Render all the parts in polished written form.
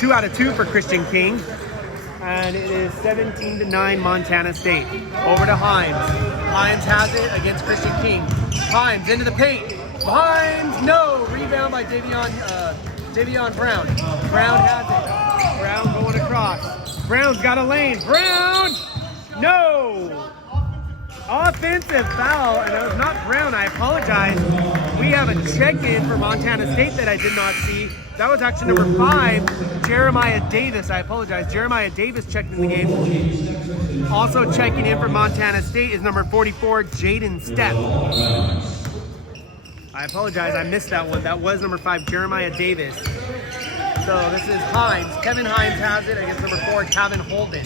2 out of 2 for Christian King. And it is 17-9 Montana State. Over to Himes. Himes has it against Christian King. Himes into the paint. Himes, no! Rebound by Davion Brown. Brown has it. Brown going across. Brown's got a lane. Brown! No! Offensive foul, and it was not Brown. I apologize. We have a check-in for Montana State that I did not see. That was actually number 5, Jeremiah Davis. I apologize. Jeremiah Davis checked in the game. Also checking in for Montana State is number 44, Jaden Stepp. I apologize. I missed that one. That was number 5, Jeremiah Davis. So this is Himes. Kevin Himes has it against number 4, Kevin Holden.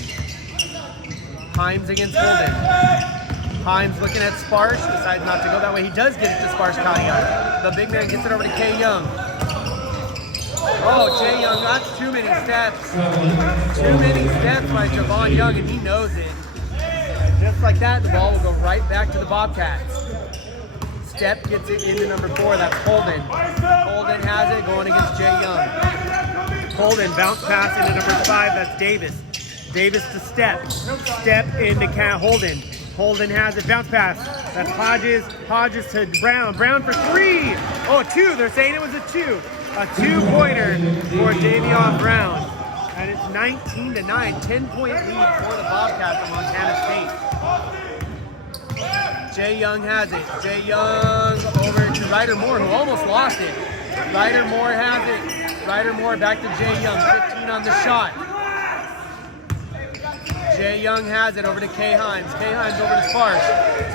Himes against Holden. Himes looking at Sparsh, decides not to go that way. He does get it to Sparsh Kalyan. The big man gets it over to K. Young. Oh, Jay Young, that's too many steps. Too many steps by Javon Young, and he knows it. Just like that, the ball will go right back to the Bobcats. Step gets it into number 4, that's Holden. Holden has it going against Jay Young. Holden bounce pass into number 5, that's Davis. Davis to Step. Step into Holden. Holden has it, bounce pass. That's Hodges. Hodges to Brown. Brown for 3. Oh, 2. They're saying it was a 2. A 2-pointer for Davion Brown. And it's 19-9. 10-point lead for the Bobcats of Montana State. Jay Young has it. Jay Young over to Ryder Moore, who almost lost it. Ryder Moore has it. Ryder Moore back to Jay Young. 15 on the shot. Jay Young has it over to K. Himes. K. Himes over to Sparsh.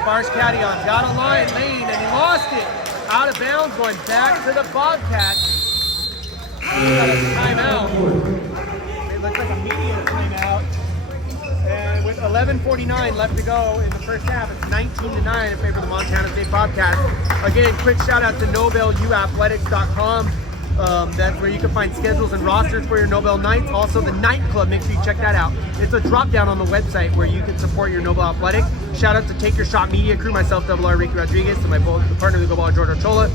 Sparsh Cadillon got a lane and he lost it. Out of bounds, going back to the Bobcats. He got a timeout. It looks like a media timeout. And with 11:49 left to go in the first half, it's 19-9 in favor of the Montana State Bobcats. Again, quick shout out to NobelUathletics.com. That's where you can find schedules and rosters for your Nobel Knights. Also, the nightclub, make sure you check that out. It's a drop down on the website where you can support your Nobel Athletics. Shout out to Take Your Shot Media Crew, myself, Double R, Ricky Rodriguez, and my partner, the Go Baller, George Ochola.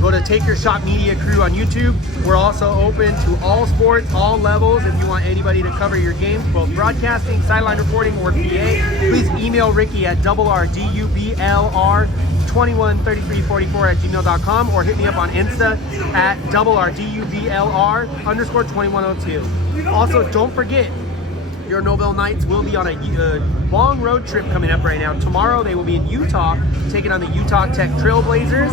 Go to Take Your Shot Media Crew on YouTube. We're also open to all sports, all levels. If you want anybody to cover your games, both broadcasting, sideline reporting, or PA, please email Ricky at RDUBLR213344@gmail.com or hit me up on Insta at RDUBLR_2102. Also, don't forget, your Nobel Knights will be on a long road trip coming up right now. Tomorrow they will be in Utah, taking on the Utah Tech Trailblazers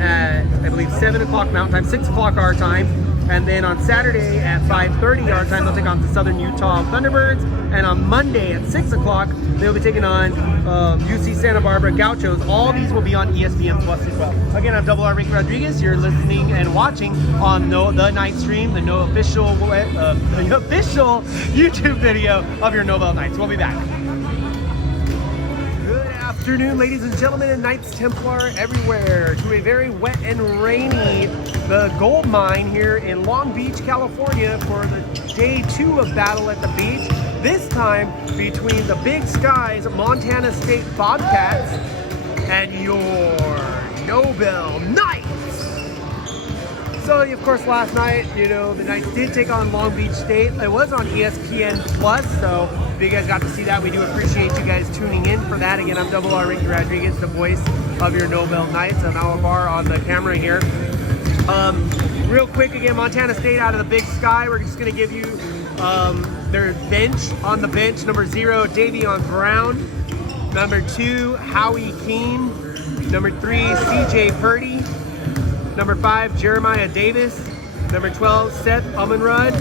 at, I believe, 7 o'clock Mountain Time, 6 o'clock our time. And then on Saturday at 5:30 our time, they'll take on the Southern Utah Thunderbirds. And on Monday at 6 o'clock, they'll be taking on UC Santa Barbara Gauchos. All these will be on ESPN Plus as well. Again, I'm Double R Ricky Rodriguez. You're listening and watching on the night stream, the official YouTube video of your Nobel Knights. We'll be back. Good afternoon, ladies and gentlemen, and Knights Templar everywhere, to a very wet and rainy gold mine here in Long Beach, California, for the day 2 of Battle at the Beach. This time between the Big Skies Montana State Bobcats and your Nobel Knights. So, of course, last night, the Knights did take on Long Beach State. It was on ESPN Plus, so if you guys got to see that, we do appreciate you guys tuning in for that. Again, I'm Double R Ricky Rodriguez, the voice of your Nobel Knights. I'm Alabar on the camera here. Real quick, again, Montana State out of the Big Sky. We're just going to give you their bench. On the bench, number 0, Davion Brown. Number 2, Howie Keene. Number 3, CJ Purdy. Number 5, Jeremiah Davis. Number 12, Seth Umenrud.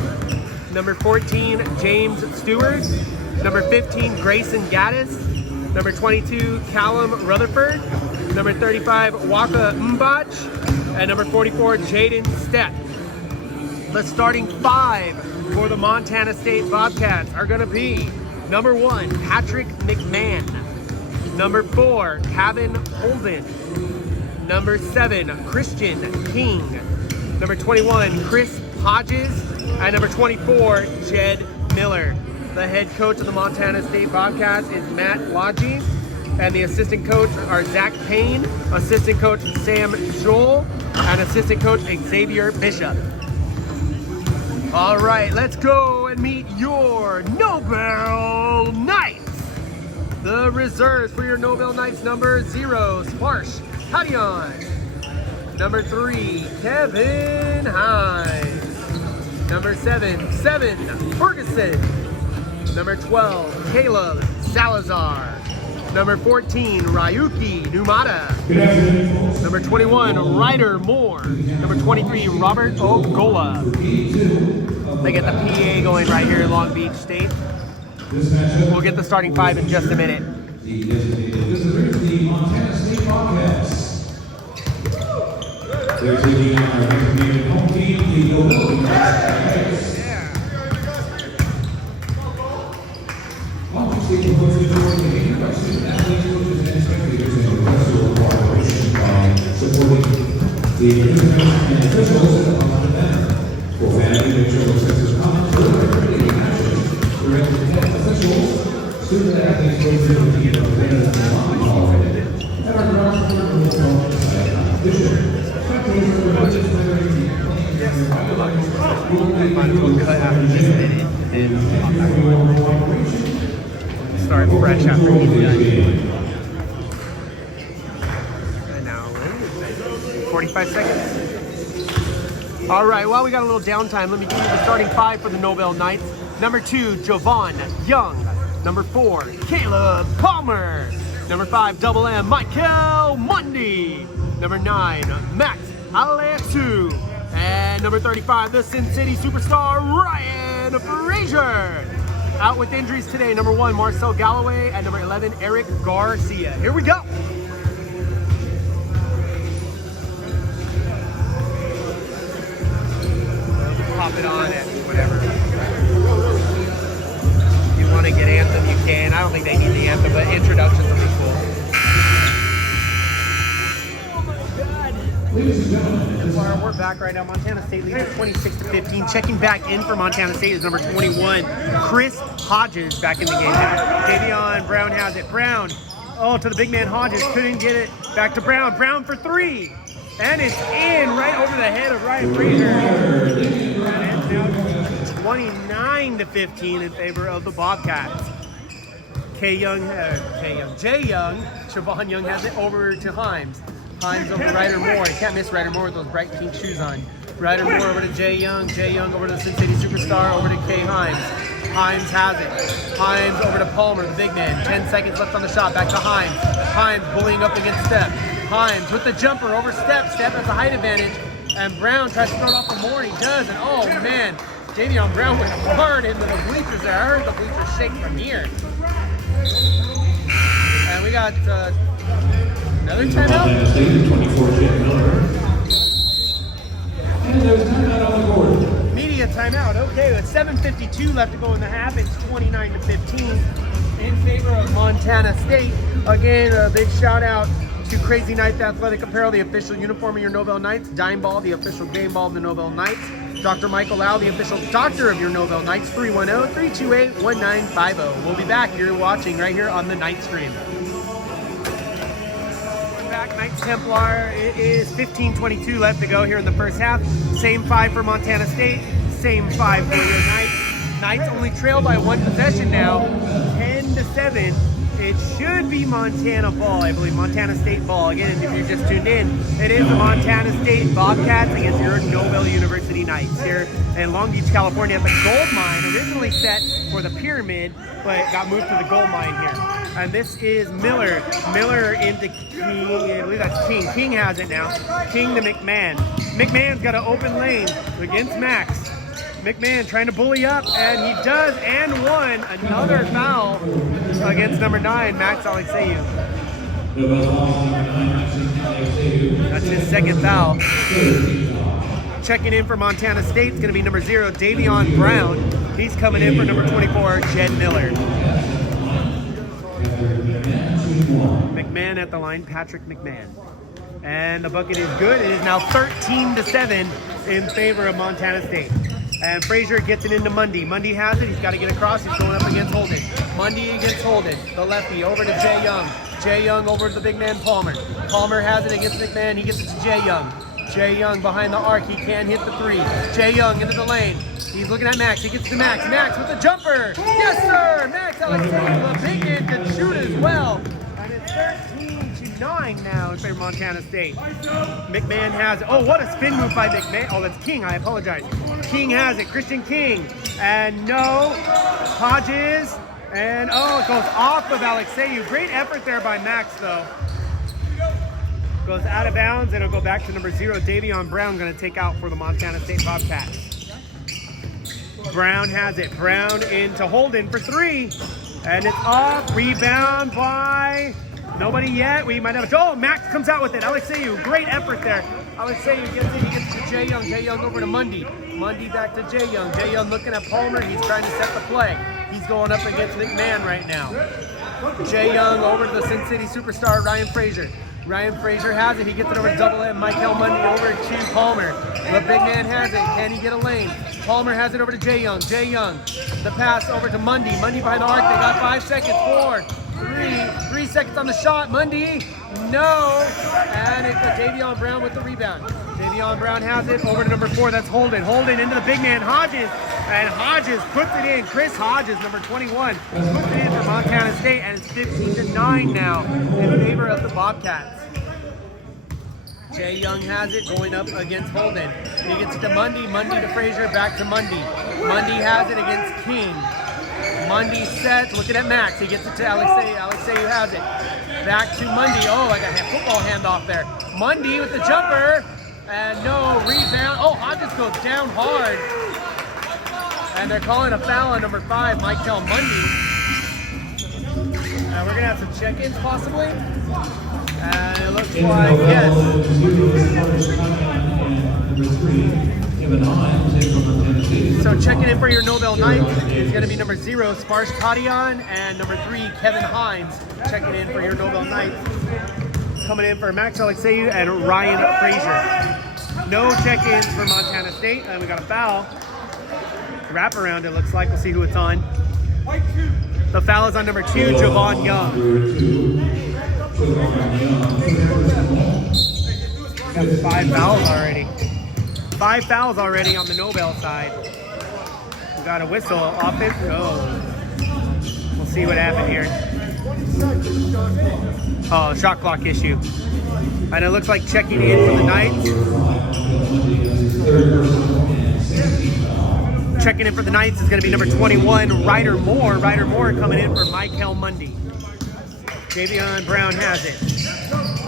Number 14, James Stewart. Number 15, Grayson Gaddis. Number 22, Callum Rutherford. Number 35, Waka Mbach. And number 44, Jaden Stepp. The starting 5 for the Montana State Bobcats are going to be number 1, Patrick McMahon. Number 4, Kevin Holden. Number 7, Christian King. Number 21, Chris Hodges. And number 24, Jed Miller. The head coach of the Montana State Bobcats is Matt Wadji. And the assistant coach are Zach Payne, assistant coach Sam Joel, and assistant coach Xavier Bishop. All right, let's go and meet your Nobel Knights. The reserves for your Nobel Knights: number 0, Sparsh Hadion. Number 3, Kevin Hines. Number 7, Ferguson. Number 12, Caleb Salazar. Number 14, Ryuki Numata. Number 21, Ryder Moore. Number 23, Robert Ogola. They get the PA going right here in Long Beach State. We'll get the starting 5 in just a minute. Start fresh after he's done. And now 45 seconds. All right, well, we got a little downtime. Let me give you the starting 5 for the Nobel Knights. Number 2, Jovan Young. Number 4, Caleb Palmer. Number 5, Double M, Michael Mundy. Number 9, Max Alexu. And number 35, the Sin City superstar, Ryan Frazier. Out with injuries today, number 1, Marcel Galloway, and number 11, Eric Garcia. Here we go. Pop it on it, whatever. If you want to get anthem, you can. I don't think they need the anthem, but introductions will be cool. We're back right now. Montana State leads 26-15. Checking back in for Montana State is number 21, Chris Hodges, back in the game now. Davion Brown has it. Brown, to the big man Hodges. Couldn't get it. Back to Brown. Brown for 3. And it's in right over the head of Ryan Frazier. And it's now 29-15 in favor of the Bobcats. Jay Young, Siobhan Young has it over to Himes. Himes over to Ryder Moore. You can't miss Ryder Moore with those bright pink shoes on. Ryder Moore over to Jay Young. Jay Young over to the Sin City superstar, over to Kay Himes. Himes has it. Himes over to Palmer, the big man. 10 seconds left on the shot. Back to Himes. Himes bullying up against Step. Himes with the jumper over Step. Step has a height advantage. And Brown tries to throw it off for Moore. He does. And oh man, Davion Brown went hard into the bleachers there. I heard the bleachers shake from here. And we got another timeout. And there's timeout on the board. Media timeout. Okay, with 7:52 left to go in the half, it's 29-15 in favor of Montana State. Again, a big shout out to Crazy Knights Athletic Apparel, the official uniform of your Nobel Knights. Dime Ball, the official game ball of the Nobel Knights. Dr. Michael Lau, the official doctor of your Nobel Knights. 310-328-1950. We'll be back. You're watching right here on the Night Stream. Knights Templar, it is 15:22 left to go here in the first half. Same 5 for Montana State, same 5 for your Knights. Knights only trail by 1 possession now, 10-7. It should be Montana ball, I believe, Montana State ball. Again, if you're just tuned in, it is the Montana State Bobcats against your Nobel University Knights here in Long Beach, California at the Gold Mine, originally set for the Pyramid, but got moved to the Gold Mine here. And this is Miller. Miller into King, I believe that's King. King has it now. King to McMahon. McMahon's got an open lane against Max. McMahon trying to bully up, and he does, and 1. Another foul against number 9, Max Alexeyev. That's his second foul. Checking in for Montana State is going to be number 0, Davion Brown. He's coming in for number 24, Jed Miller. McMahon at the line, Patrick McMahon. And the bucket is good. It is now 13-7 in favor of Montana State. And Frazier gets it into Mundy. Mundy has it. He's got to get across. He's going up against Holden. Mundy against Holden. The lefty over to Jay Young. Jay Young over to the big man Palmer. Palmer has it against McMahon. He gets it to Jay Young. Jay Young behind the arc. He can hit the 3. Jay Young into the lane. He's looking at Max. He gets to Max. Max with the jumper. Yes, sir. Max Alexeyev, the big man, can shoot as well. And it's 13-9 now in favor of Montana State. McMahon has it. Oh, what a spin move by McMahon. Oh, that's King. I apologize. King has it. Christian King. And no. Hodges. And oh, it goes off of Alexeyev. Great effort there by Max, though. Goes out of bounds, and it'll go back to number 0. Davion Brown going to take out for the Montana State Bobcats. Brown has it. Brown into Holden for 3. And it's off. Rebound by nobody yet. We might have a... Oh, Max comes out with it. Alexeyev, great effort there. Alexeyev gets it. He gets to Jay Young. Jay Young over to Mundy. Mundy back to Jay Young. Jay Young looking at Palmer. He's trying to set the play. He's going up against McMahon right now. Jay Young over to the Sin City superstar, Ryan Frazier. Ryan Frazier has it. He gets it over to Double M. Michael Mundy over to Palmer. The big man has it. Can he get a lane? Palmer has it over to Jay Young. Jay Young. The pass over to Mundy. Mundy behind the arc. They got 5 seconds. 4, 3 seconds on the shot. Mundy. No. And it's Davion Brown with the rebound. Davion Brown has it over to number 4. That's Holden. Holden into the big man, Hodges. And Hodges puts it in. Chris Hodges, number 21, puts it in for Montana State. And it's 15-9 now in favor of the Bobcats. Jay Young has it going up against Holden. He gets it to Mundy. Mundy to Frazier. Back to Mundy. Mundy has it against King. Mundy set, looking at Max. He gets it to Alexeyev. Alexeyev has it. Back to Mundy. Oh, like a football handoff there. Mundy with the jumper. And no rebound. Oh, Hodges goes down hard. And they're calling a foul on number 5, Michael Mundy. We're going to have some check-ins possibly. And it looks like, yes. So checking in for your Nobel Knights is going to be number 0, Sparsh Tadian, and number 3, Kevin Hines. Checking in for your Nobel Knights. Coming in for Max Alexeyev and Ryan Frazier. No check-ins for Montana State, and we got a foul. Wrap around, it looks like. We'll see who it's on. The foul is on number 2, Javon Young. 5 fouls already. 5 fouls already on the Nobel side. We got a whistle. Offense. Oh. We'll see what happened here. Oh, shot clock issue. And it looks like checking in for the Knights. Checking in for the Knights is going to be number 21, Ryder Moore. Ryder Moore coming in for Michael Mundy. Davion Brown has it.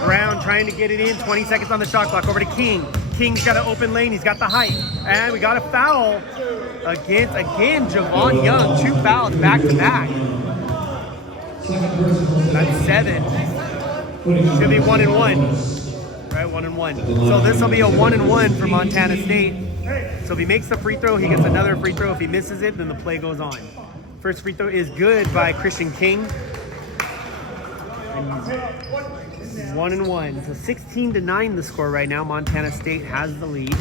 Brown trying to get it in. 20 seconds on the shot clock. Over to King. King's got an open lane. He's got the height. And we got a foul against, again, Javon Young. 2 fouls back to back. That's 7. Should be 1-1. Right, 1-1. So this will be a 1-1 for Montana State. So if he makes the free throw, he gets another free throw. If he misses it, then the play goes on. First free throw is good by Christian King. 1-1. So 16-9 the score right now. Montana State has the lead.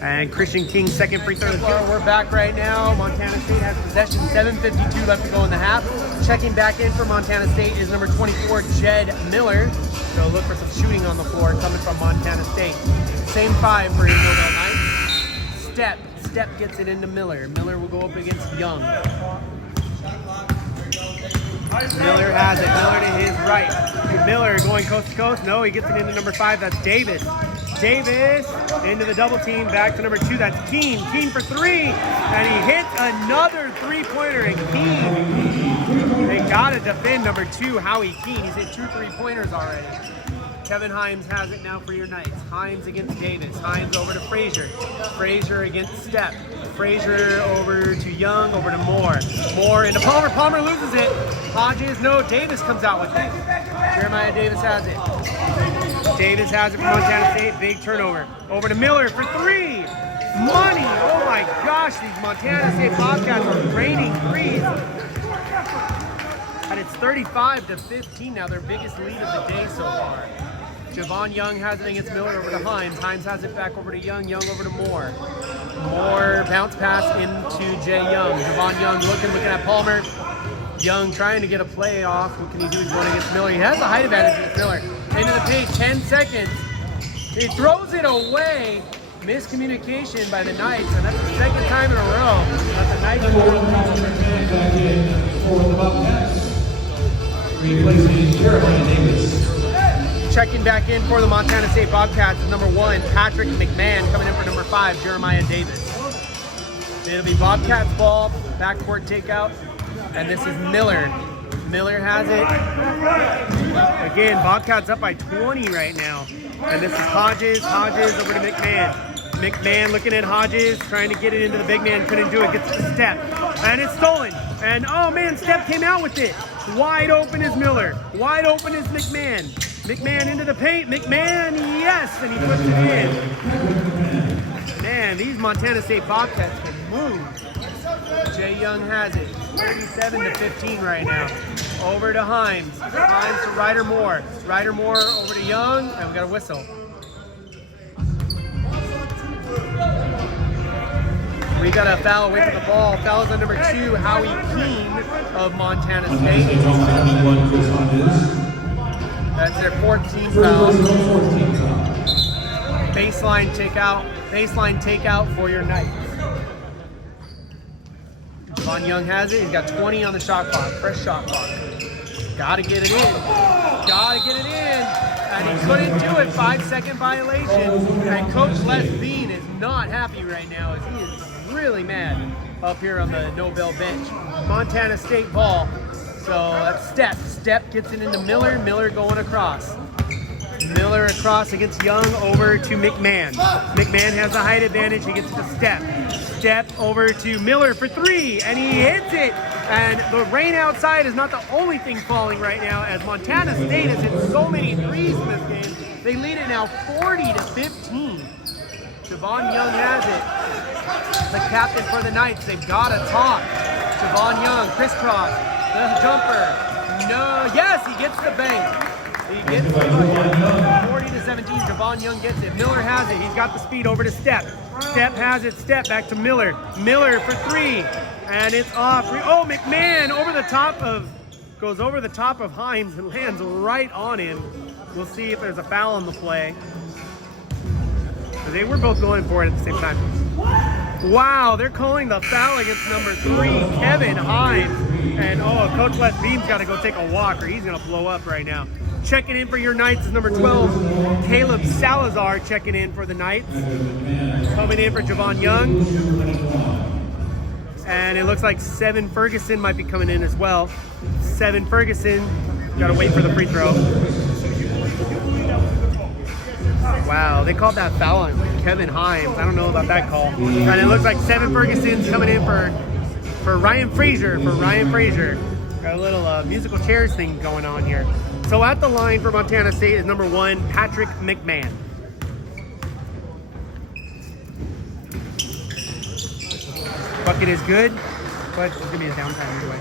And Christian King's second free throw is good. We're back right now. Montana State has possession. 7:52 left to go in the half. Checking back in for Montana State is number 24, Jed Miller. So look for some shooting on the floor coming from Montana State. Same 5 for his Nobel Knights. Step gets it into Miller. Miller will go up against Young. Miller has it. Miller to his right. Miller going coast to coast. No, he gets it into number 5. That's Davis. Davis into the double team. Back to number 2. That's Keene. Keene for 3. And he hits another 3-pointer. And Keene, they got to defend number 2, Howie Keene. He's hit 2 3-pointers already. Kevin Himes has it now for your Knights. Himes against Davis. Himes over to Frazier. Frazier against Step. Frazier over to Young, over to Moore. Moore into Palmer. Palmer loses it. Hodges, no. Davis comes out with it. Jeremiah Davis has it. Davis has it for Montana State. Big turnover. Over to Miller for 3. Money. Oh my gosh, these Montana State Bobcats are raining threes. And it's 35-15 now, their biggest lead of the day so far. Javon Young has it against Miller, over to Himes. Himes has it back over to Young. Young over to Moore. Moore bounce pass into Jay Young. Javon Young looking at Palmer. Young trying to get a play off. What can he do? He's going against Miller. He has a height advantage against Miller. Into the paint, 10 seconds. He throws it away. Miscommunication by the Knights, and that's the second time night. Replacing Jeremiah Davis. Checking back in for the Montana State Bobcats is number 1, Patrick McMahon, coming in for number 5, Jeremiah Davis. It'll be Bobcats ball, backcourt takeout, and this is Miller. Miller has it. Again, Bobcats up by 20 right now. And this is Hodges. Hodges over to McMahon. McMahon looking at Hodges, trying to get it into the big man, couldn't do it, gets the step. And it's stolen. And oh man, Step came out with it. Wide open is Miller. Wide open is McMahon. McMahon into the paint. McMahon, yes, and he puts it in. Man, these Montana State Bobcats can move. Jay Young has it. 37-15 right now. Over to Himes. Himes to Ryder Moore. Ryder Moore over to Young, and we got a whistle. We got a foul away from the ball. Foul's on number 2, Howie King of Montana State. That's their 14th foul. Baseline takeout for your Knights. Javon Young has it. He's got 20 on the shot clock. Fresh shot clock. Gotta get it in. Gotta get it in. And he couldn't do it. 5-second violation. And Coach Les Bean is not happy right now, as he is really mad up here on the Nobel bench. Montana State ball. So that's Step. Step gets it into Miller. Miller going across. Miller across against Young over to McMahon. McMahon has the height advantage. He gets to Step. Step over to Miller for 3, and he hits it. And the rain outside is not the only thing falling right now, as Montana State has hit so many threes in this game. They lead it now 40-15. Javon Young has it. The captain for the Knights. They've got to talk. Javon Young, crisscross, the jumper. No, yes, he gets the bank. He gets the bucket. 40-17. Javon Young gets it. Miller has it. He's got the speed over to Step. Step has it. Step back to Miller. Miller for 3, and it's off. Oh, McMahon goes over the top of Himes and lands right on him. We'll see if there's a foul on the play. They were both going for it at the same time. Wow, they're calling the foul against number 3, Kevin Himes. And Coach Les Beam's got to go take a walk, or he's gonna blow up right now. Checking in for your Knights is number 12, Caleb Salazar, checking in for the Knights. Coming in for Javon Young. And it looks like Seven Ferguson might be coming in as well. Seven Ferguson, gotta wait for the free throw. Wow, they called that foul on Kevin Himes. I don't know about that call. And it looks like Seven Ferguson's coming in for Ryan Frazier. Got a little musical chairs thing going on here. So at the line for Montana State is number 1, Patrick McMahon. Bucket is good, but it's gonna be a downtime anyway.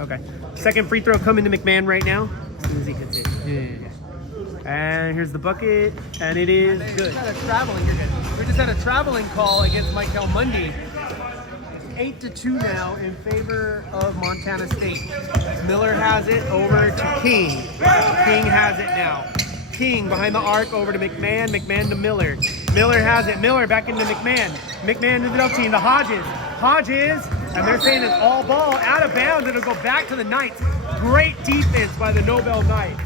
Okay. Second free throw coming to McMahon right now. As soon as he gets it. Yeah. And here's the bucket, and it is good. We just had a traveling call against Michael Mundy. 8-2 now in favor of Montana State. Miller has it over to King. King has it now. King behind the arc over to McMahon. McMahon to Miller. Miller has it. Miller back into McMahon. McMahon to the double team to Hodges. Hodges, and they're saying it's all ball out of bounds. It'll go back to the Knights. Great defense by the Nobel Knights.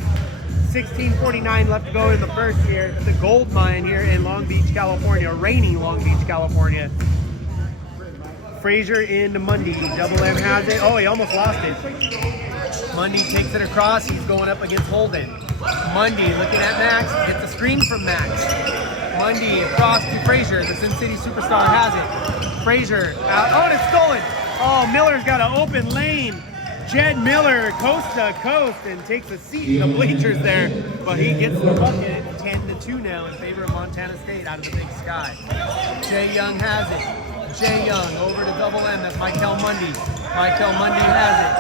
16:49 left to go in the first here. It's a gold mine here in Long Beach, California. Rainy Long Beach, California. Frazier into Mundy. Double M has it. Oh, he almost lost it. Mundy takes it across. He's going up against Holden. Mundy looking at Max. Gets a screen from Max. Mundy across to Frazier. The Sin City superstar has it. Frazier out. Oh, and it's stolen. Oh, Miller's got an open lane. Jed Miller coast to coast and takes a seat in the bleachers there, but he gets the bucket. 10-2 now in favor of Montana State out of the Big Sky. Jay Young has it. Jay Young over to double M. That's Michael Mundy. Michael Mundy has it.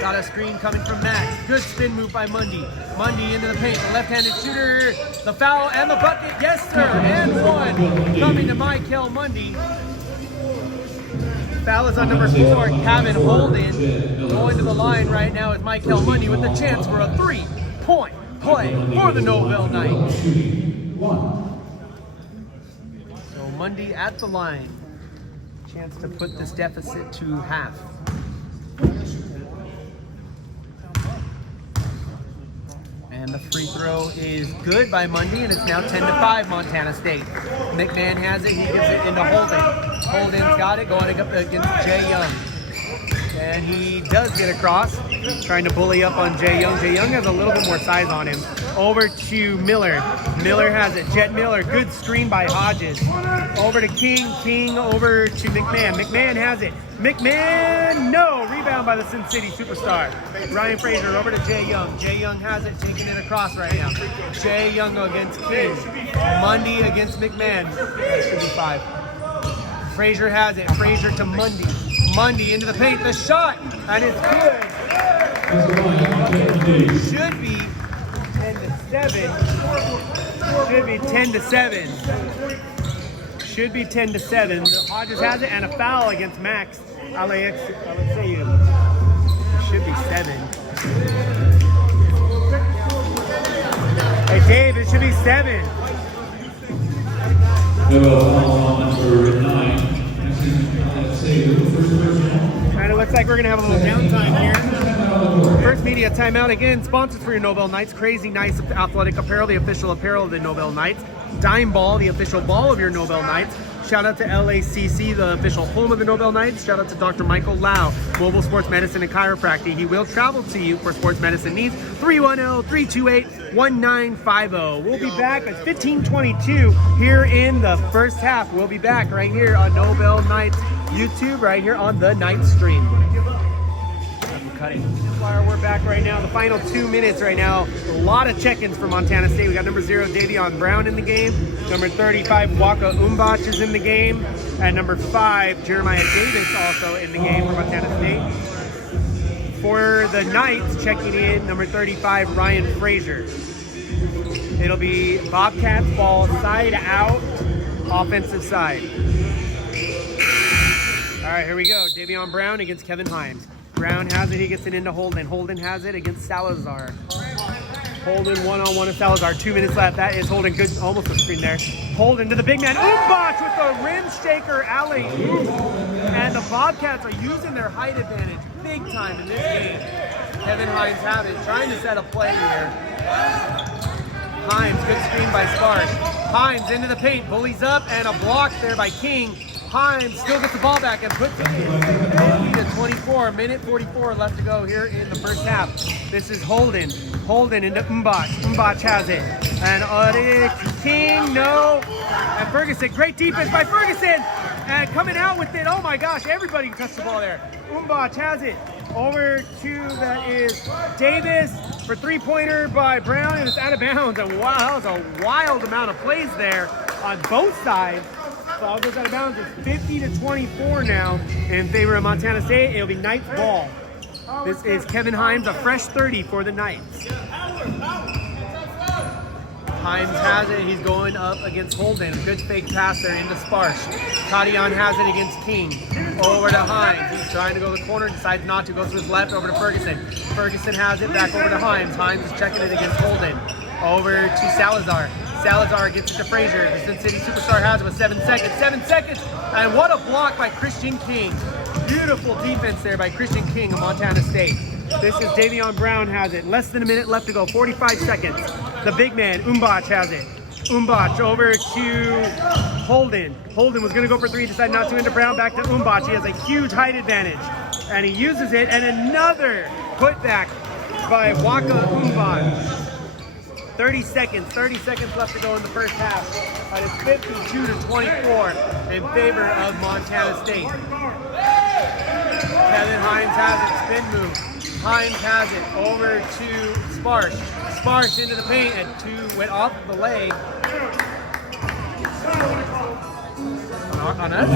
Got a screen coming from Max. Good spin move by Mundy. Mundy into the paint. The left-handed shooter. The foul and the bucket. Yes, sir. And 1 coming to Michael Mundy. Foul is on number 4, Kevin Holden. Going to the line right now is Michael Mundy with the chance for a 3-point play for the Nobel Knights. So Mundy at the line. Chance to put this deficit to half. And the free throw is good by Mundy, and it's now 10-5 Montana State. McMahon has it, he gives it into Holden. Holden's got it, going up against Jay Young. And he does get across, trying to bully up on Jay Young. Jay Young has a little bit more size on him. Over to Miller. Miller has it. Jet Miller, good screen by Hodges. Over to King. King over to McMahon. McMahon has it. McMahon, no! Rebound by the Sin City superstar. Ryan Frazier over to Jay Young. Jay Young has it, taking it across right now. Jay Young against King. Mundy against McMahon. That should be 5. Frazier has it. Frazier to Mundy. Mundy into the paint, the shot, and it's good. Should be 10-7. Should be 10-7. Should be 10-7. Hodges has it, and a foul against Max. Alexeyev. Should be 7. Hey Dave, it should be 7. Number 9. And it looks like we're going to have a little downtime here. First media timeout again. Sponsors for your Nobel Knights. Crazy Nice Athletic Apparel, the official apparel of the Nobel Knights. Dime Ball, the official ball of your Nobel Knights. Shout out to LACC, the official home of the Nobel Knights. Shout out to Dr. Michael Lau, Mobile Sports Medicine and Chiropractic. He will travel to you for sports medicine needs. 310-328-1950. We'll be back at 15:22 here in the first half. We'll be back right here on Nobel Knights YouTube, right here on the night stream. We're back right now. The final 2 minutes right now. A lot of check-ins for Montana State. We got number 0, Davion Brown in the game. Number 35, Waka Umbach is in the game. And number 5, Jeremiah Davis also in the game for Montana State. For the Knights, checking in, number 35, Ryan Frazier. It'll be Bobcats ball side out, offensive side. All right, here we go. Davion Brown against Kevin Himes. Brown has it, he gets it into Holden. Holden has it against Salazar. Holden one-on-one with Salazar. 2 minutes left. That is Holden. Good, almost a screen there. Holden to the big man. Umbach with the rim shaker alley. And the Bobcats are using their height advantage big time in this game. Kevin Himes have it, trying to set a play here. Himes, good screen by Sparks. Himes into the paint, bullies up, and a block there by King. Himes still gets the ball back and puts it in. 50-24, minute 44 left to go here in the first half. This is Holden. Holden into Umbach. Umbach has it. And King, no. And Ferguson, great defense by Ferguson. And coming out with it, oh my gosh, everybody can touch the ball there. Umbach has it. Over to, that is Davis for three-pointer by Brown, and it's out of bounds. And wow, that was a wild amount of plays there on both sides. So it goes out of bounds. It's 50-24 now in favor of Montana State. It'll be Knights ball. This is Kevin Himes, a fresh 30 for the Knights. Himes has it. He's going up against Holden. Good fake pass there into Sparsh. Tadion has it against King. Over to Himes. He's trying to go to the corner, decides not to. Goes to his left, over to Ferguson. Ferguson has it, back over to Himes. Himes is checking it against Holden. Over to Salazar. Salazar gets it to Frazier. The Sin City superstar has it with 7 seconds. 7 seconds! And what a block by Christian King. Beautiful defense there by Christian King of Montana State. This is Davion Brown has it. Less than a minute left to go. 45 seconds. The big man, Umbach, has it. Umbach over to Holden. Holden was going to go for 3, decided not to, into Brown. Back to Umbach. He has a huge height advantage. And he uses it. And another putback by Waka Umbach. 30 seconds left to go in the first half. And it's 52-24 in favor of Montana State. Kevin Himes has it, spin move. Himes has it over to Sparsh. Sparsh into the paint, and 2 went off the leg. On us?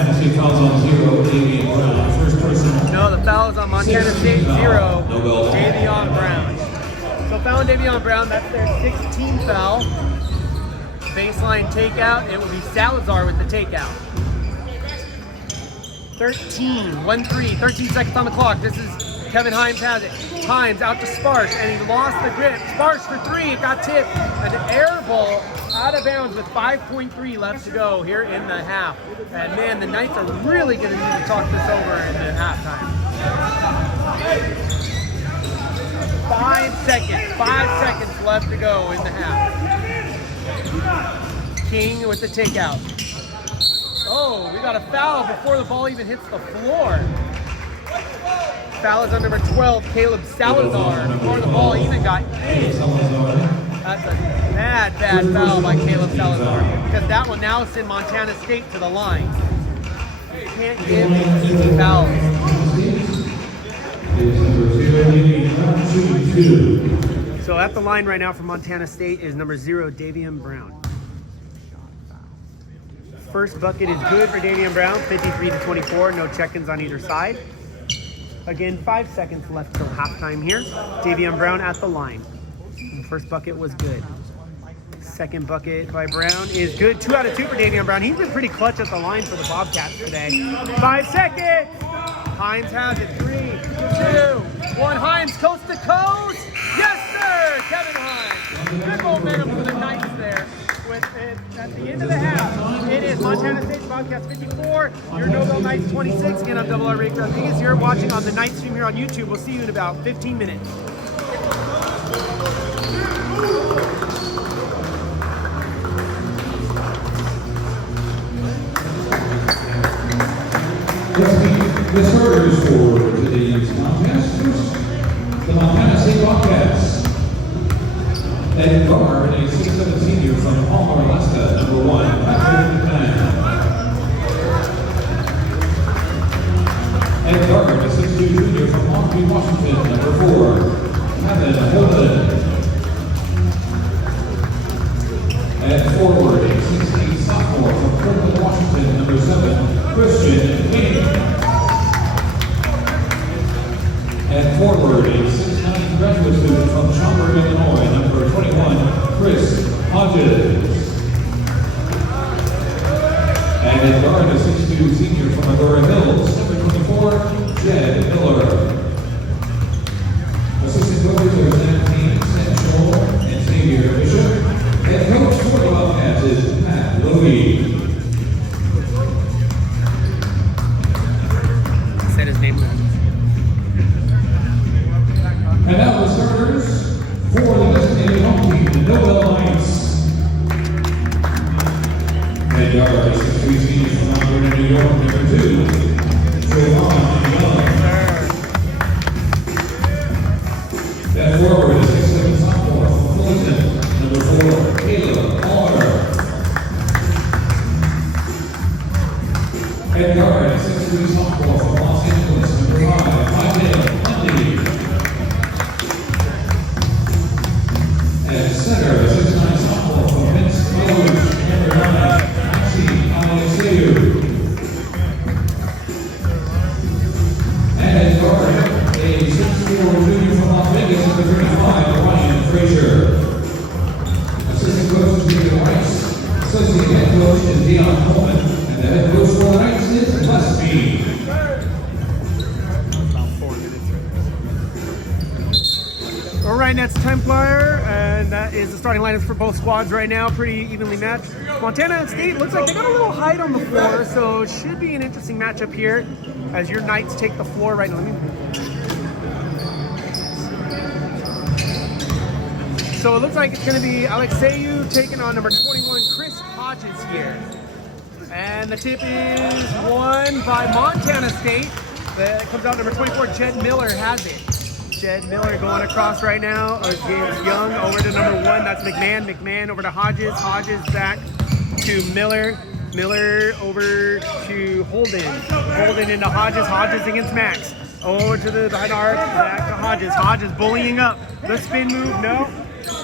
No, the foul is on Montana State, 0. Davion Brown. So foul on Davion Brown, that's their 16th foul. Baseline takeout, it will be Salazar with the takeout. 13 seconds on the clock. This is Kevin Himes has it. Himes out to Sparsh, and he lost the grip. Sparsh for 3, it got tipped. And the air ball out of bounds with 5.3 left to go here in the half. And man, the Knights are really going to need to talk this over in the halftime. 5 seconds left to go in the half. King with the takeout. Oh, we got a foul before the ball even hits the floor. Foul is on number 12, Caleb Salazar, before the ball even got in. That's a bad foul by Caleb Salazar, because that one now sends Montana State to the line. You can't give easy fouls. So at the line right now for Montana State is number 0, Davian Brown. First bucket is good for Davian Brown, 53-24, no check-ins on either side. Again, 5 seconds left till halftime here. Davian Brown at the line. The first bucket was good. Second bucket by Brown is good. 2 out of 2 for Davian Brown. He's been pretty clutch at the line for the Bobcats today. 5 seconds. Hines has it. 3, 2, 1. Hines coast to coast. Yes, sir. Kevin Hines. Good momentum for the Knights there. With it at the end of the half, it is Montana State Bobcats 54, your Nobel Knights 26. Again, I'm Double R Rick Rodriguez. You're watching on the Knight stream here on YouTube. We'll see you in about 15 minutes. The starters for today's contest, the Montana State Bobcats. And guard, a 6'7" senior from Palmer, Alaska, number 1, Patrick McMahon. And guard, a 6'2" junior from Long Beach, Washington, number 4, Kevin Holden. And forward, a 6'8" sophomore from Portland, Washington, number 7, Christian King. And forward, a 6'9" graduate student from Schaumburg, Illinois, number 21, Chris Hodges. And in guard, a 6'2" senior from Agoura Hills, number 24, Jed Miller. Assistant coaches are Zach King, Sam Scholl, and Xavier Bishop. Head coach for the Bobcats is Pat Logie. Said his name. And now the starters for the designated home team, the Nobel Knights. Head guard, 6'3" senior from Mount Vernon, New York, number 2, Jovan Young. That forward, a 6'7" sophomore from Fulton, number 4, Caleb Allner. Head guard, a 6'3" sophomore from Los Angeles, number 5, Mike Lundy. And center, a 6'9" sophomore from Vince College, number 9, Maxi Alexeu. And guard, a 6'4" junior from Las Vegas, number 35, Ryan Frazier. Assistant coach is David Rice. Associate head coach is Dion Coleman. And the head coach for the Knights is Les Bean. All right, that's Templar, and that is the starting lineups for both squads right now, pretty evenly matched. Montana State looks like they got a little height on the floor, so it should be an interesting matchup here as your Knights take the floor right now. So it looks like it's going to be Alexeu taking on number 21, Chris Hodges here. And the tip is won by Montana State. That comes out number 24, Jed Miller has it. Jed Miller going across right now against Young over to number 1. That's McMahon. McMahon over to Hodges. Hodges back to Miller. Miller over to Holden. Holden into Hodges. Hodges against Max. Over to the behind arc. Back to Hodges. Hodges bullying up. The spin move. No.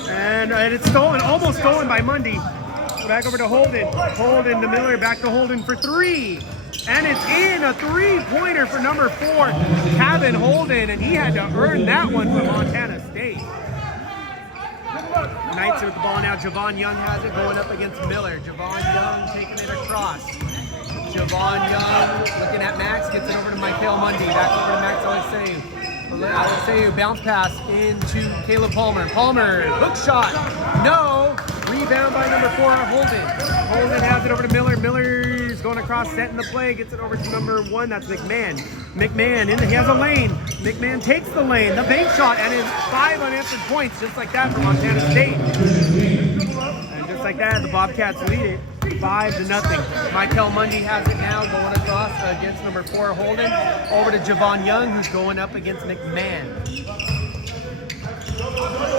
And it's stolen. Almost stolen by Mundy. Back over to Holden. Holden to Miller. Back to Holden for 3. And it's in, a 3-pointer for number 4, Kevin Holden, and he had to earn that one for Montana State. Knights are with the ball now. Javon Young has it going up against Miller. Javon Young taking it across. Javon Young looking at Max, gets it over to Michael Mundy. Back over to Max Alexeu. Alexeu bounce pass into Caleb Palmer. Palmer, hook shot, no. Rebound by number 4, Holden. Holden has it over to Miller. Miller's going across, setting the play, gets it over to number 1, that's McMahon. McMahon, he has a lane. McMahon takes the lane, the bank shot, and is 5 unanswered points, just like that for Montana State. And just like that, the Bobcats lead it 5-0. Michael Mundy has it now, going across against number 4, Holden, over to Javon Young, who's going up against McMahon.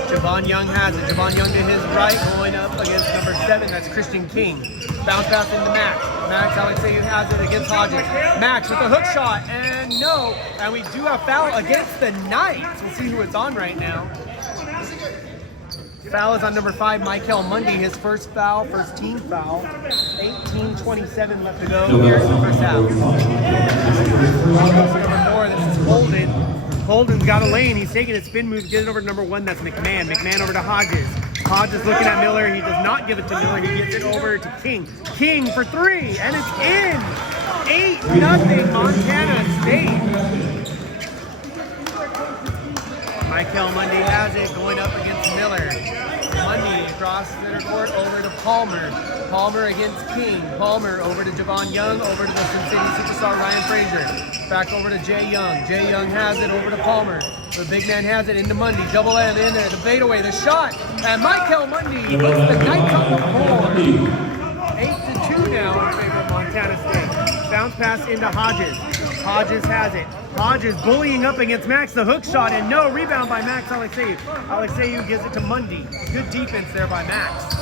Javon Young has it. Javon Young to his right, going up against number 7, that's Christian King. Bounce pass into Max. Max, Alexeyev has it against Hodges. Max with a hook shot, and no. And we do have foul against the Knights. We'll see who it's on right now. Foul is on number 5, Michael Mundy, his first foul, first team foul. 18:27 left to go. Here's the first half. Number 4, this is Holden. Holden's got a lane. He's taking a spin move, get it over to number 1, that's McMahon. McMahon over to Hodges. Hodges looking at Miller. He does not give it to Miller. He gets it over to King. King for 3, and it's in. 8-0 Montana State. Michael Mundy has it, going up against Miller. Mundy across center court over to Palmer. Palmer against King. Palmer over to Javon Young, over to the Sin City superstar Ryan Frazier. Back over to Jay Young. Jay Young has it over to Palmer. The big man has it into Mundy. Double M in there. The fadeaway, the shot. And Michael Mundy puts the Knights on the board. 8-2 now in favor of Montana State. Bounce pass into Hodges. Hodges has it. Hodges bullying up against Max, the hook shot, and no rebound by Max Alexeyev. Alexeyev gives it to Mundy. Good defense there by Max.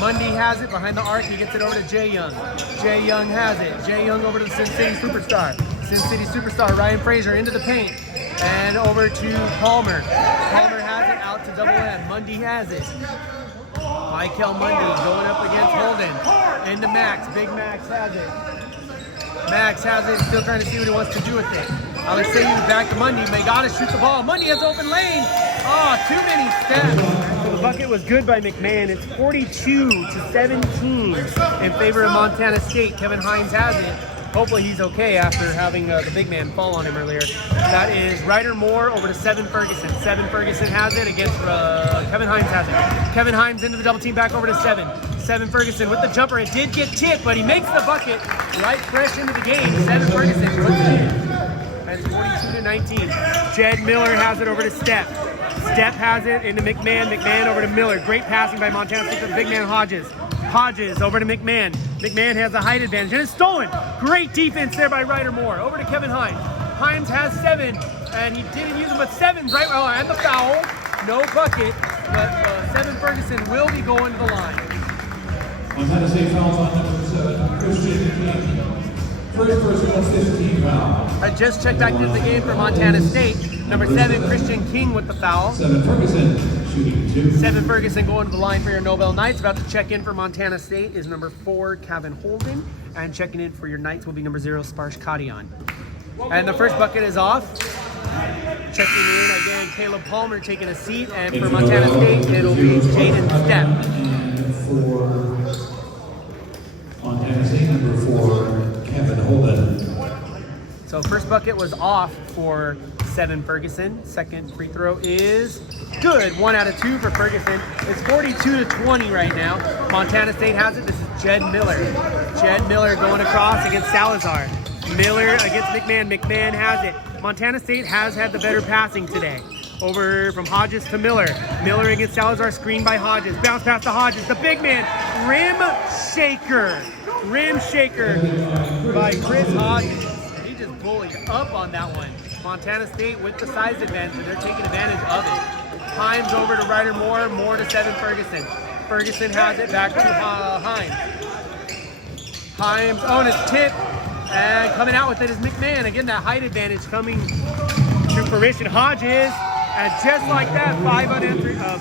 Mundy has it behind the arc. He gets it over to Jay Young. Jay Young has it. Jay Young over to the Sin City superstar. Sin City superstar Ryan Frazier into the paint. And over to Palmer. Palmer has it out to double M. Mundy has it. Michael Mundy going up against Holden. Into Max. Big Max has it. Max has it, still trying to see what he wants to do with it. Alexeyev back to Mundy. They gotta shoot the ball. Mundy has open lane. Oh, too many steps. So the bucket was good by McMahon. It's 42-17 in favor of Montana State. Kevin Hines has it. Hopefully he's okay after having the big man fall on him earlier. That is Ryder Moore over to 7 Ferguson. 7 Ferguson has it against Kevin Hines has it. Kevin Hines into the double team, back over to 7. 7 Ferguson with the jumper. It did get tipped, but he makes the bucket right fresh into the game. 7 Ferguson puts it in. And it's 42-19. Jed Miller has it over to Steph. Steph has it into McMahon. McMahon over to Miller. Great passing by Montana State to the big man Hodges. Hodges over to McMahon. McMahon has a height advantage and it's stolen. Great defense there by Ryder Moore. Over to Kevin Hines. Hines has 7, and he didn't use them, but 7's right. Oh, and the foul. No bucket, but 7 Ferguson will be going to the line. Montana State fouls on number 7, Christian King. First personal 15 foul. I just checked back into the game for Montana State. Number 7, Christian King with the foul. 7 Ferguson shooting 2. 7 Ferguson going to the line for your Nobel Knights. About to check in for Montana State is number 4, Kevin Holden. And checking in for your Knights will be number 0, Sparsh Kadian. And the first bucket is off. Checking in again, Caleb Palmer taking a seat. And for Montana State, it'll be Jaden Stepp. And for Montana State, number 4, Kevin Holden. So first bucket was off for 7 Ferguson. Second free throw is good. 1 out of 2 for Ferguson. It's 42-20 right now. Montana State has it. This is Jed Miller. Jed Miller going across against Salazar. Miller against McMahon. McMahon has it. Montana State has had the better passing today. Over from Hodges to Miller. Miller against Salazar, screened by Hodges. Bounce pass to Hodges. The big man, rim shaker. Rim shaker by Chris Hodges. He just bullied up on that one. Montana State with the size advantage, they're taking advantage of it. Hines over to Ryder Moore, Moore to 7 Ferguson. Ferguson has it back to Hines. Hines, oh, and it's tipped. And coming out with it is McMahon. Again, that height advantage coming to fruition. Hodges, and just like that,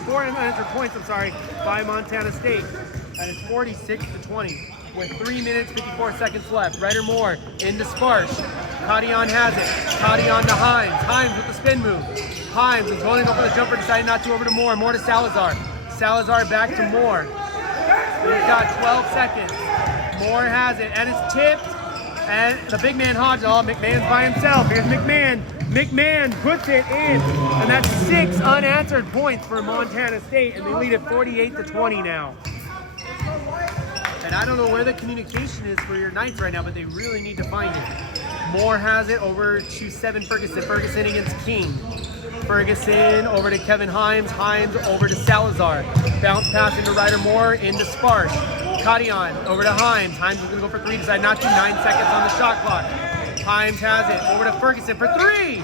4 unanswered points, by Montana State. And it's 46-20 with 3 minutes, 54 seconds left. Ryder Moore into Sparsh. Kadian has it. Kadian to Hines. Hines with the spin move. Hines is going to go for the jumper, deciding not to, over to Moore. Moore to Salazar. Salazar back to Moore. We've got 12 seconds. Moore has it, and it's tipped. And the big man Hodges, oh, McMahon's by himself. Here's McMahon. McMahon puts it in, and that's 6 unanswered points for Montana State, and they lead it 48-20 now. And I don't know where the communication is for your Knights right now, but they really need to find it. Moore has it over to 7 Ferguson. Ferguson against King. Ferguson over to Kevin Himes. Himes over to Salazar. Bounce pass into Ryder Moore into Sparsh. Kadian over to Himes. Himes is going to go for 3. Decide not to. 9 seconds on the shot clock. Himes has it over to Ferguson for 3.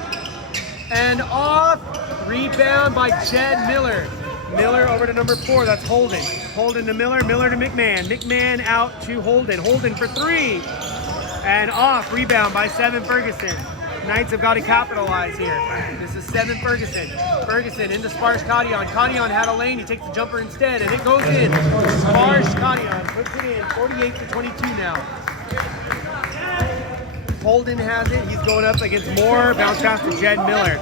And off. Rebound by Jed Miller. Miller over to number 4. That's Holden. Holden to Miller. Miller to McMahon. McMahon out to Holden. Holden for 3. And off. Rebound by 7 Ferguson. Knights have got to capitalize here. This is 7 Ferguson. Ferguson into Sparsh Kadian. Kadian had a lane. He takes the jumper instead, and it goes in. Sparsh Kadian puts it in. 48-22 now. Holden has it. He's going up against Moore. Bounce pass to Jed Miller.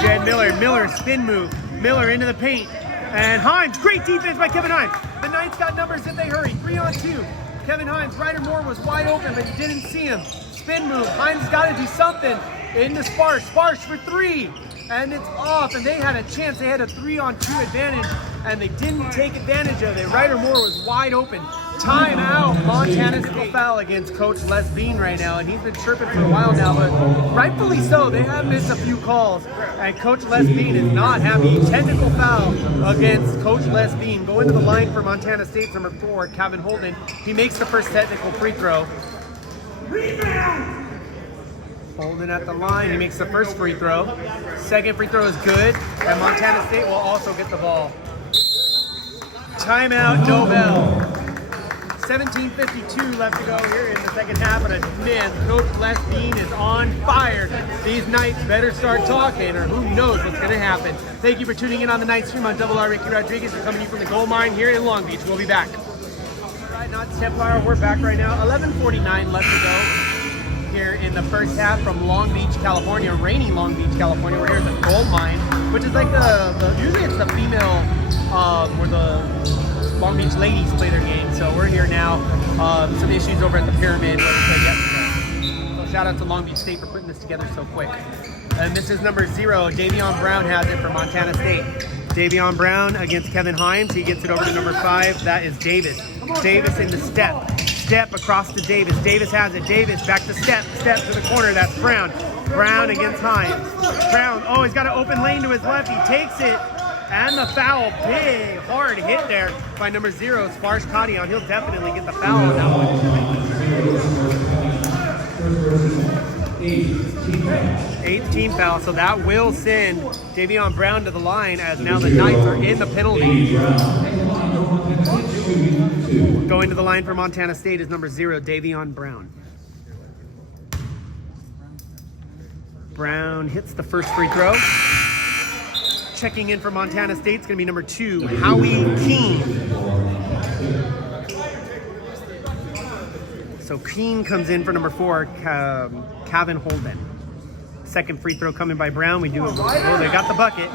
Jed Miller. Miller spin move. Miller into the paint. And Himes. Great defense by Kevin Himes. The Knights got numbers if they hurry. 3-on-2. Kevin Himes. Ryder Moore was wide open, but he didn't see him. Spin move. Himes got to do something. Into Sparsh. Sparsh for 3. And it's off. And they had a chance. They had a 3-on-2 advantage. And they didn't take advantage of it. Ryder Moore was wide open. Timeout. Montana State foul against Coach Les Bean right now. And he's been chirping for a while now. But rightfully so. They have missed a few calls. And Coach Les Bean is not happy. Technical foul against Coach Les Bean. Going to the line for Montana State, number 4, Kevin Holden. He makes the first technical free throw. Rebound! Holden at the line, he makes the first free throw. Second free throw is good, and Montana State will also get the ball. Timeout, Nobel. 17:52 left to go here in the second half, and man, Coach Les Bean is on fire. These Knights better start talking, or who knows what's going to happen. Thank you for tuning in on the Night Stream on Double R. Ricky Rodriguez. We're coming to you from the gold mine here in Long Beach. We'll be back. All right, Knights Templar, we're back right now. 11:49 left to go here in the first half from Long Beach, California, rainy Long Beach, California. We're here at the gold mine, which is like usually it's the female, where the Long Beach ladies play their game. So we're here now. Some issues over at the Pyramid where we played yesterday. So shout out to Long Beach State for putting this together so quick. And this is number 0. Davion Brown has it for Montana State. Davion Brown against Kevin Himes. He gets it over to number 5. That is Davis. Davis into step. Step across to Davis. Davis has it. Davis back to step. Step to the corner. That's Brown. Brown against Himes. Brown. Oh, he's got an open lane to his left. He takes it. And the foul. Big, hard hit there by number 0, Sparsh Kadian. He'll definitely get the foul on that one. 8th team foul. So that will send Davion Brown to the line as now the Knights are in the penalty. Going to the line for Montana State is number 0, Davion Brown. Brown hits the first free throw. Checking in for Montana State is going to be number 2, Howie Keene. So Keene comes in for number 4, Kevin Holden. Second free throw coming by Brown. We do. Oh, they got the bucket.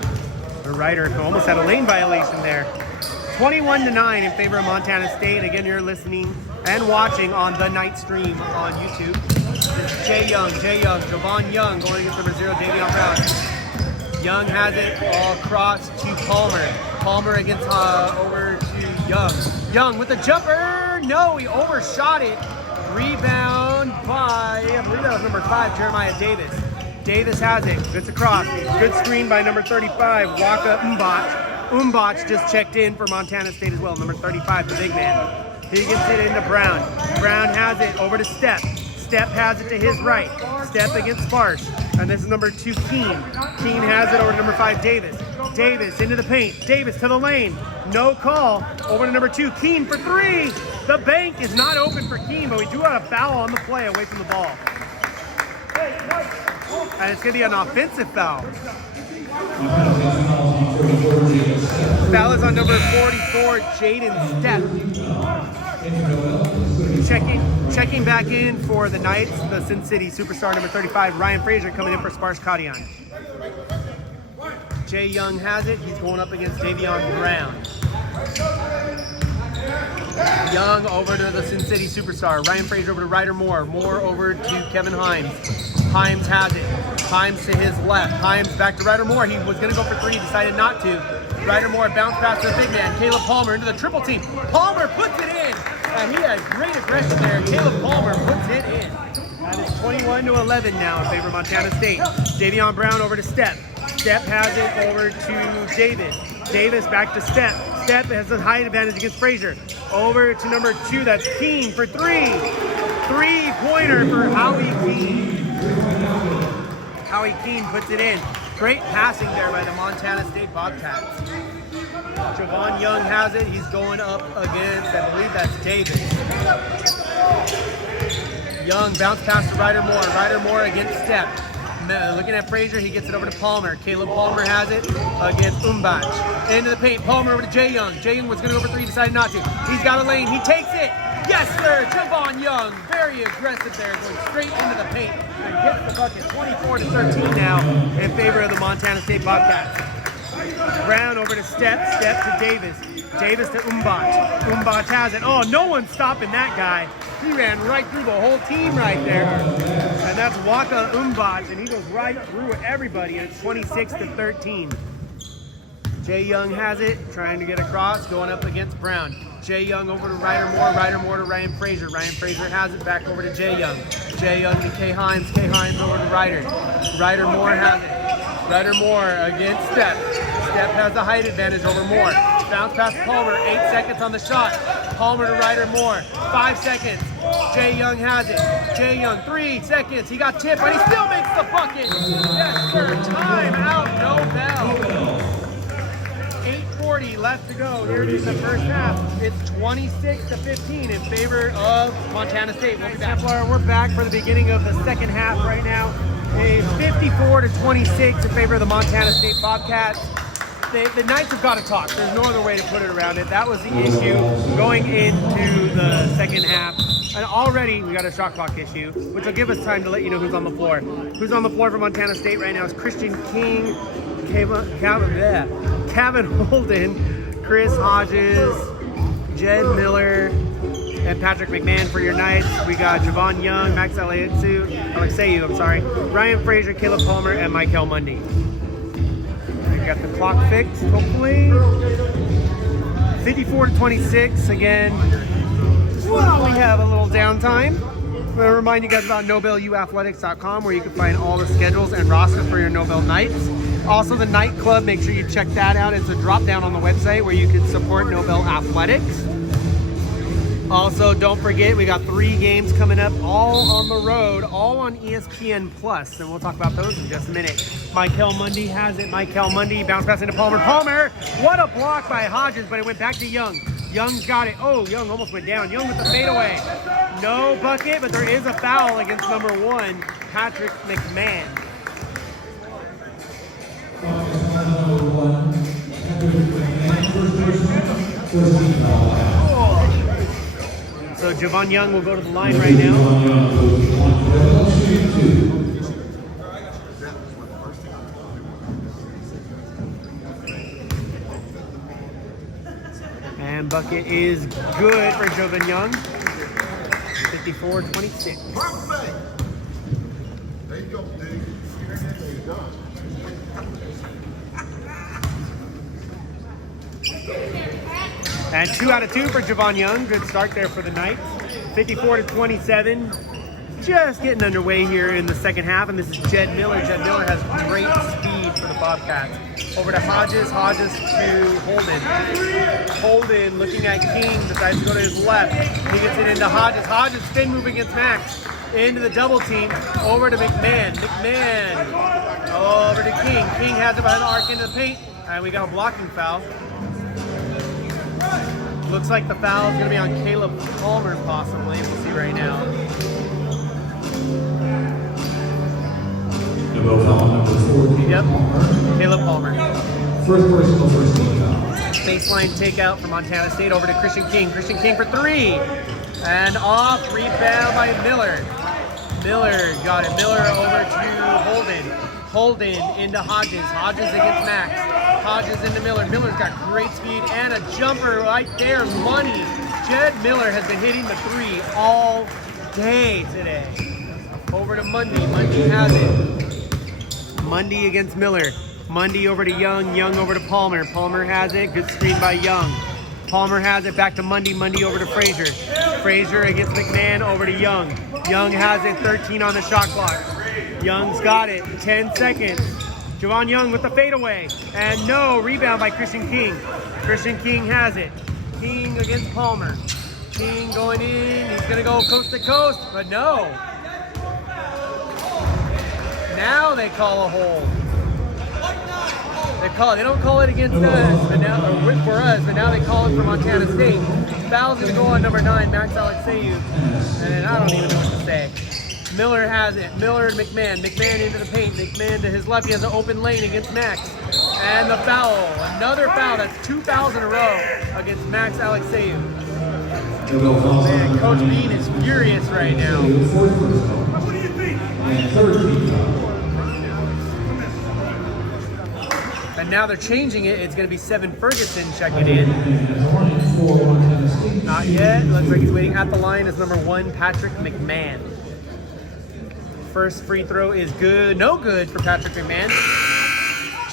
The Ryder almost had a lane violation there. 21-9 in favor of Montana State. Again, you're listening and watching on the Night Stream on YouTube. It's Jay Young, Javon Young going against number 0, Davion Brown. Young has it all across to Palmer. Palmer against over to Young. Young with the jumper. No, he overshot it. Rebound by, I believe that was number 5, Jeremiah Davis. Davis has it. Gets across. Good screen by number 35, Waka Umbach. Umbach just checked in for Montana State as well. Number 35, the big man. He gets it into Brown. Brown has it over to Step. Step has it to his right. Step against Sparsh. And this is number 2, Keene. Keene has it over to number 5, Davis. Davis into the paint. Davis to the lane. No call. Over to number 2, Keene for 3. The bank is not open for Keene, but we do have a foul on the play away from the ball. And it's going to be an offensive foul. Foul is on number 44, Jaden Step. Checking back in for the Knights, the Sin City superstar number 35, Ryan Frazier, coming in for Sparsh Kadian. Jay Young has it. He's going up against Davion Brown. Young over to the Sin City superstar. Ryan Frazier over to Ryder Moore. Moore over to Kevin Himes. Himes has it. Himes to his left. Himes back to Ryder Moore. He was going to go for three, decided not to. Ryder Moore bounce pass to the big man. Caleb Palmer into the triple team. Palmer puts it in. And he has great aggression there. Caleb Palmer puts it in. And it's 21-11 now in favor of Montana State. Davion Brown over to Step. Step has it over to Davis. Davis back to Step. Step has a height advantage against Frazier. Over to number 2, that's Keene for three. Three-pointer for Howie Keene. Howie Keene puts it in. Great passing there by the Montana State Bobcats. Javon Young has it. He's going up against, I believe that's Davis. Young bounce pass to Ryder Moore. Ryder Moore against Step. Looking at Frazier, he gets it over to Palmer. Caleb Palmer has it against Umbach. Into the paint, Palmer over to Jay Young. Jay Young was going to go for three, decided not to. He's got a lane, he takes it. Yes, sir, Javon Young, very aggressive there, going straight into the paint. And gets the bucket, 24-13 now in favor of the Montana State Bobcats. Brown over to Step, Step to Davis. Davis to Umbach. Umbach has it. Oh, no one's stopping that guy. He ran right through the whole team right there. And that's Waka Umbach, and he goes right through everybody, and it's 26-13. Jay Young has it, trying to get across, going up against Brown. Jay Young over to Ryder Moore, Ryder Moore to Ryan Frazier. Ryan Frazier has it, back over to Jay Young. Jay Young to Kay Himes over to Ryder. Ryder Moore has it. Ryder Moore against Step. Step has the height advantage over Moore. Bounce past Palmer, 8 seconds on the shot. Palmer to Ryder Moore, 5 seconds. Jay Young has it. Jay Young, 3 seconds. He got tipped, but he still makes the bucket. Yes, sir. Time out, Nobel. 8:40 left to go here in the first half. It's 26-15 in favor of Montana State. We'll be back. We're back for the beginning of the second half right now. A 54-26 in favor of the Montana State Bobcats. The Knights have got to talk. There's no other way to put it around it. That was the issue going into the second half. And already we got a shot clock issue, which will give us time to let you know who's on the floor. Who's on the floor for Montana State right now is Christian King, Kevin Holden, Chris Hodges, Jed Miller, and Patrick McMahon for your Knights. We got Javon Young, Max Alexeyu, Ryan Frazier, Caleb Palmer, and Michael Mundy. We got the clock fixed, hopefully. 54-26 again. Well, we have a little downtime. I'm going to remind you guys about NobelUathletics.com, where you can find all the schedules and rosters for your Nobel Knights. Also, the Night Club, make sure you check that out. It's a drop down on the website where you can support Nobel Athletics. Also, don't forget, we got 3 games coming up, all on the road, all on ESPN Plus, and we'll talk about those in just a minute. Michael Mundy has it. Michael Mundy, bounce pass into Palmer. Palmer, what a block by Hodges, but it went back to Young. Young's got it. Oh, Young almost went down. Young with the fadeaway. No bucket, but there is a foul against number 1, Patrick McMahon. So Javon Young will go to the line right now. And bucket is good for Javon Young. 54-26. There you go, dude. And 2 out of 2 for Javon Young. Good start there for the Knights. 54-27. Just getting underway here in the second half, and this is Jed Miller. Jed Miller has great speed for the Bobcats. Over to Hodges. Hodges to Holden. Holden looking at King, decides to go to his left. He gets it into Hodges. Hodges spin move against Max. Into the double team. Over to McMahon. McMahon. Over to King. King has it behind the arc into the paint. And we got a blocking foul. Looks like the foul is going to be on Caleb Palmer, possibly. We'll see right now. Yep, Caleb Palmer. First personal, first team foul. Baseline takeout from Montana State over to Christian King. Christian King for 3. And off, rebound by Miller. Miller got it. Miller over to Holden. Holden into Hodges. Hodges against Max. Hodges into Miller. Miller's got great speed and a jumper right there. Money. Jed Miller has been hitting the 3 all day today. Over to Mundy. Mundy has it. Mundy against Miller. Mundy over to Young. Young over to Palmer. Palmer has it. Good screen by Young. Palmer has it. Back to Mundy. Mundy over to Frazier. Frazier against McMahon over to Young. Young has it. 13 on the shot clock. Young's got it. 10 seconds. Javon Young with the fadeaway. And no, rebound by Christian King. Christian King has it. King against Palmer. King going in. He's going to go coast to coast, but no. Now they call a hold. They don't call it against us, but now, or for us, but now they call it for Montana State. Foul's going to go on number 9, Max Alexeyev. And I don't even know what to say. Miller has it. Miller and McMahon. McMahon into the paint. McMahon to his left. He has an open lane against Max. And the foul. Another foul. That's 2 fouls in a row against Max Alexeyev. Man, Coach Bean is furious right now. And now they're changing it. It's going to be Seven Ferguson checking in. Not yet. Looks like he's waiting at the line as number 1, Patrick McMahon. First free throw is good. No good for Patrick McMahon.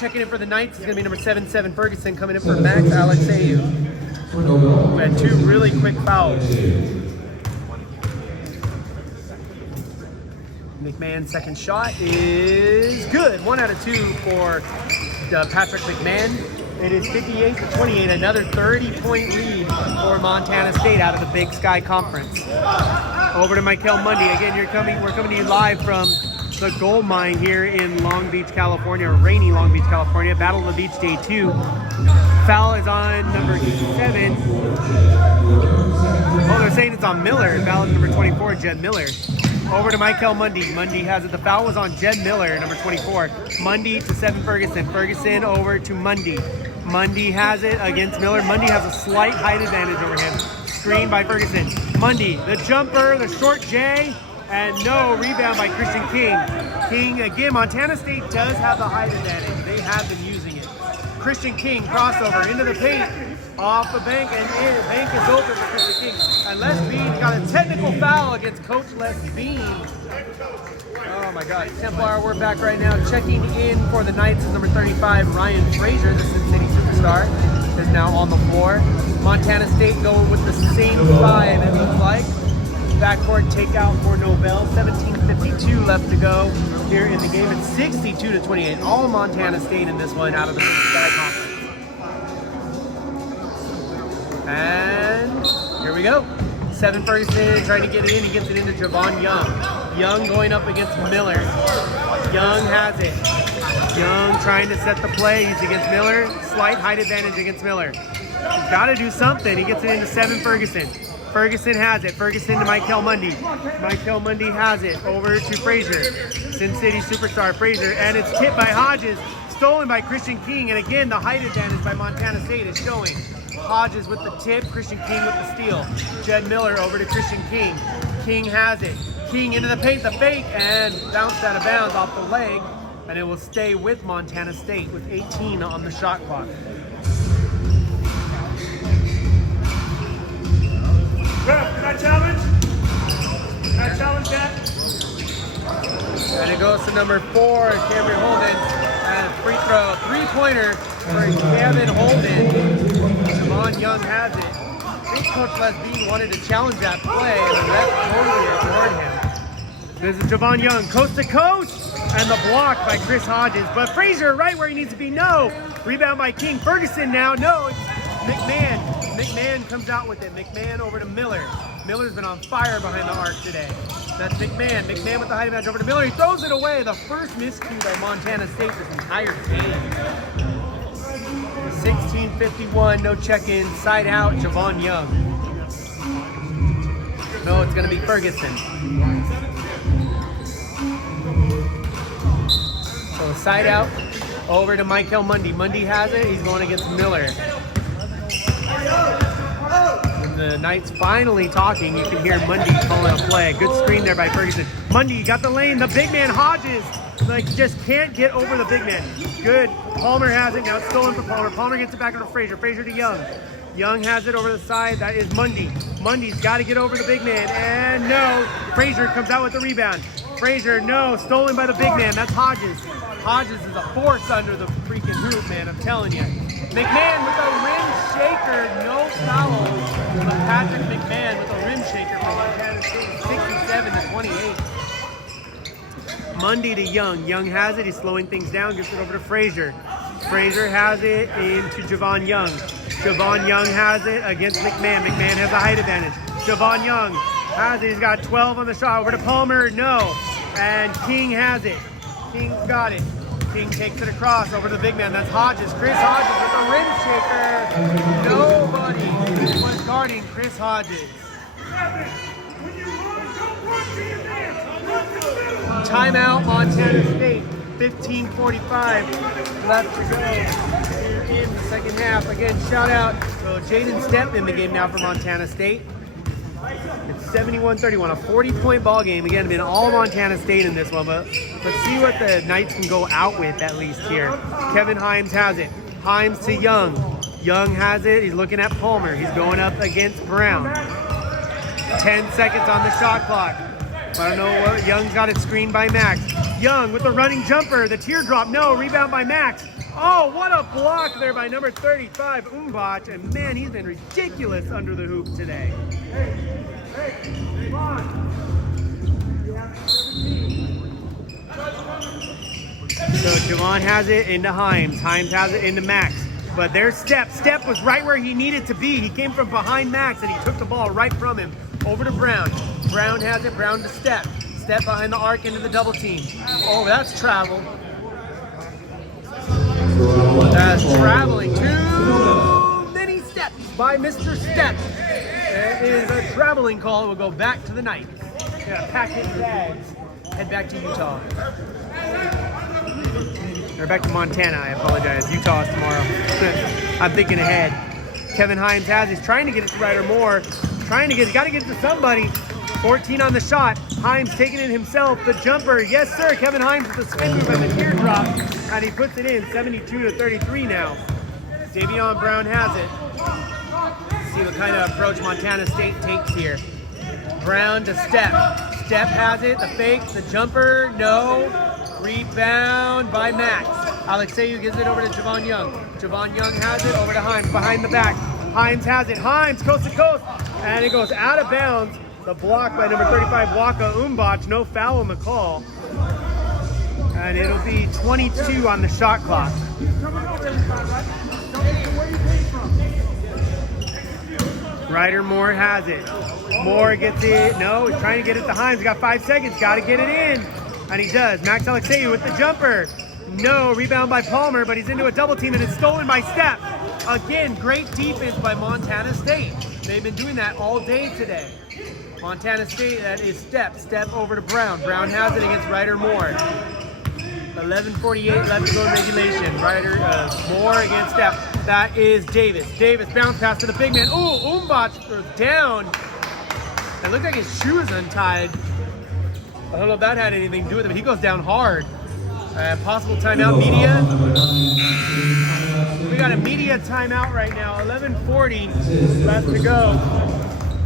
Checking in for the Knights is going to be number 7, Seven Ferguson, coming in for Max Alexeyev. We had 2 really quick fouls. McMahon's second shot is good. 1 out of 2 for Patrick McMahon. It is 58-28, another 30-point lead for Montana State out of the Big Sky Conference. Over to Michael Mundy. Again, we're coming to you live from the gold mine here in Long Beach, California, rainy Long Beach, California. Battle of the Beach Day 2. Foul is on number 7. Oh, they're saying it's on Miller. Foul is number 24, Jed Miller. Over to Michael Mundy. Mundy has it. The foul was on Jed Miller, number 24. Mundy to Seven Ferguson. Ferguson over to Mundy. Mundy has it against Miller. Mundy has a slight height advantage over him. Screen by Ferguson. Mundy, the jumper, the short J, and no, rebound by Christian King. King, again, Montana State does have the height advantage. They have been using it. Christian King, crossover into the paint, off the bank, and in. The bank is open for Christian King. And Les Bean got a technical foul against Coach Les Bean. Oh my God, Templar, we're back right now. Checking in for the Knights is number 35, Ryan Frazier, the Sin City superstar, is now on the floor. Montana State going with the same 5, it looks like. Backcourt takeout for Nobel. 17:52 left to go here in the game. It's 62-28. All Montana State in this one out of the Big Sky Conference. And here we go. Seven Ferguson trying to get it in. He gets it into Javon Young. Young going up against Miller. Young has it. Young trying to set the play. He's against Miller. Slight height advantage against Miller. He's got to do something. He gets it into Seven Ferguson. Ferguson has it. Ferguson to Michael Mundy. Michael Mundy has it. Over to Frazier. Sin City superstar Frazier. And it's tipped by Hodges. Stolen by Christian King. And again, the height advantage by Montana State is showing. Hodges with the tip. Christian King with the steal. Jed Miller over to Christian King. King has it. King into the paint. The fake. And bounced out of bounds off the leg. And it will stay with Montana State with 18 on the shot clock. Can I challenge? Can I challenge that? And it goes to number 4, Cameron Holden. And free throw, 3-pointer for Kevin Holden. Javon Young has it. I think Coach Les Bean wanted to challenge that play, and the ref totally ignored him. This is Javon Young, coast to coast, and the block by Chris Hodges. But Frazier right where he needs to be. No. Rebound by King. Ferguson now. No. It's McMahon. McMahon comes out with it. McMahon over to Miller. Miller's been on fire behind the arc today. That's McMahon. McMahon with the height advantage over to Miller. He throws it away. The first miscue by Montana State this entire game. 16:51, no check-in. Side out, Javon Young. No, it's going to be Ferguson. So side out, over to Michael Mundy. Mundy has it. He's going against Miller. When the Knights finally talking, you can hear Mundy calling a play. Good screen there by Ferguson. Mundy got the lane. The big man Hodges just can't get over the big man. Good. Palmer has it. Now it's stolen for Palmer. Palmer gets it back over to Frazier. Frazier to Young. Young has it over the side. That is Mundy. Mundy's got to get over the big man. And no. Frazier comes out with the rebound. Frazier, no. Stolen by the big man. That's Hodges. Hodges is a force under the freaking hoop, man. I'm telling you. McMahon with a rim shaker. No foul. But Patrick McMahon with a rim shaker from Montana State. 67 to 28. Mundy to Young. Young has it. He's slowing things down. Gets it over to Frazier. Frazier has it into Javon Young. Javon Young has it against McMahon. McMahon has a height advantage. Javon Young has it. He's got 12 on the shot. Over to Palmer. No. And King has it. King's got it. King takes it across over to the big man. That's Hodges. Chris Hodges with a rim shaker. Nobody was guarding Chris Hodges. Timeout, Montana State. 15:45 left to go here in the second half. Again, shout out to Jaden Stepp in the game now for Montana State. It's 71-31, a 40-point ball game. Again, been all Montana State in this one, but let's see what the Knights can go out with at least here. Kevin Himes has it. Himes to Young. Young has it. He's looking at Palmer. He's going up against Brown. 10 seconds on the shot clock. I don't know what. Young's got it screened by Max. Young with the running jumper. The teardrop. No. Rebound by Max. Oh, what a block there by number 35, Umbach. And man, he's been ridiculous under the hoop today. Hey, come on. So Javon has it into Himes. Himes has it into Max. But there's Stepp. Stepp was right where he needed to be. He came from behind Max and he took the ball right from him. Over to Brown. Brown has it. Brown to Stepp. Stepp behind the arc into the double team. Oh, that's travel. That's traveling. Too many steps by Mr. Stepp. It is a traveling call. We'll go back to the Knights. Gonna pack his bags. Head back to Utah. Or back to Montana, I apologize. Utah is tomorrow. I'm thinking ahead. Kevin Himes has. He's trying to get it to Ryder Moore. Got to get it to somebody. 14 on the shot. Himes taking it himself. The jumper. Yes, sir. Kevin Himes with the spin move and the teardrop. And he puts it in. 72-33 now. Davion Brown has it. Let's see what kind of approach Montana State takes here. Brown to Stepp. Stepp has it. The fake. The jumper. No. Rebound by Max. Alexeyev gives it over to Javon Young. Javon Young has it. Over to Himes. Behind the back. Himes has it. Himes coast to coast. And it goes out of bounds. The block by number 35, Waka Umbach. No foul on the call. And it'll be 22 on the shot clock. Ryder Moore has it. Moore gets it. No, he's trying to get it to Himes. He's got 5 seconds. Got to get it in. And he does. Max Alexeyev with the jumper. No, rebound by Palmer, but he's into a double team and it's stolen by Stepp. Again, great defense by Montana State. They've been doing that all day today. Montana State, that is Stepp. Stepp over to Brown. Brown has it against Ryder Moore. 11:48 left to go in regulation. Ryder Moore against Stepp. That is Davis. Davis bounce pass to the big man. Ooh, Umbach goes down. It looked like his shoe is untied. I don't know if that had anything to do with it, but he goes down hard. Possible timeout, media. We got a media timeout right now. 11:40 left to go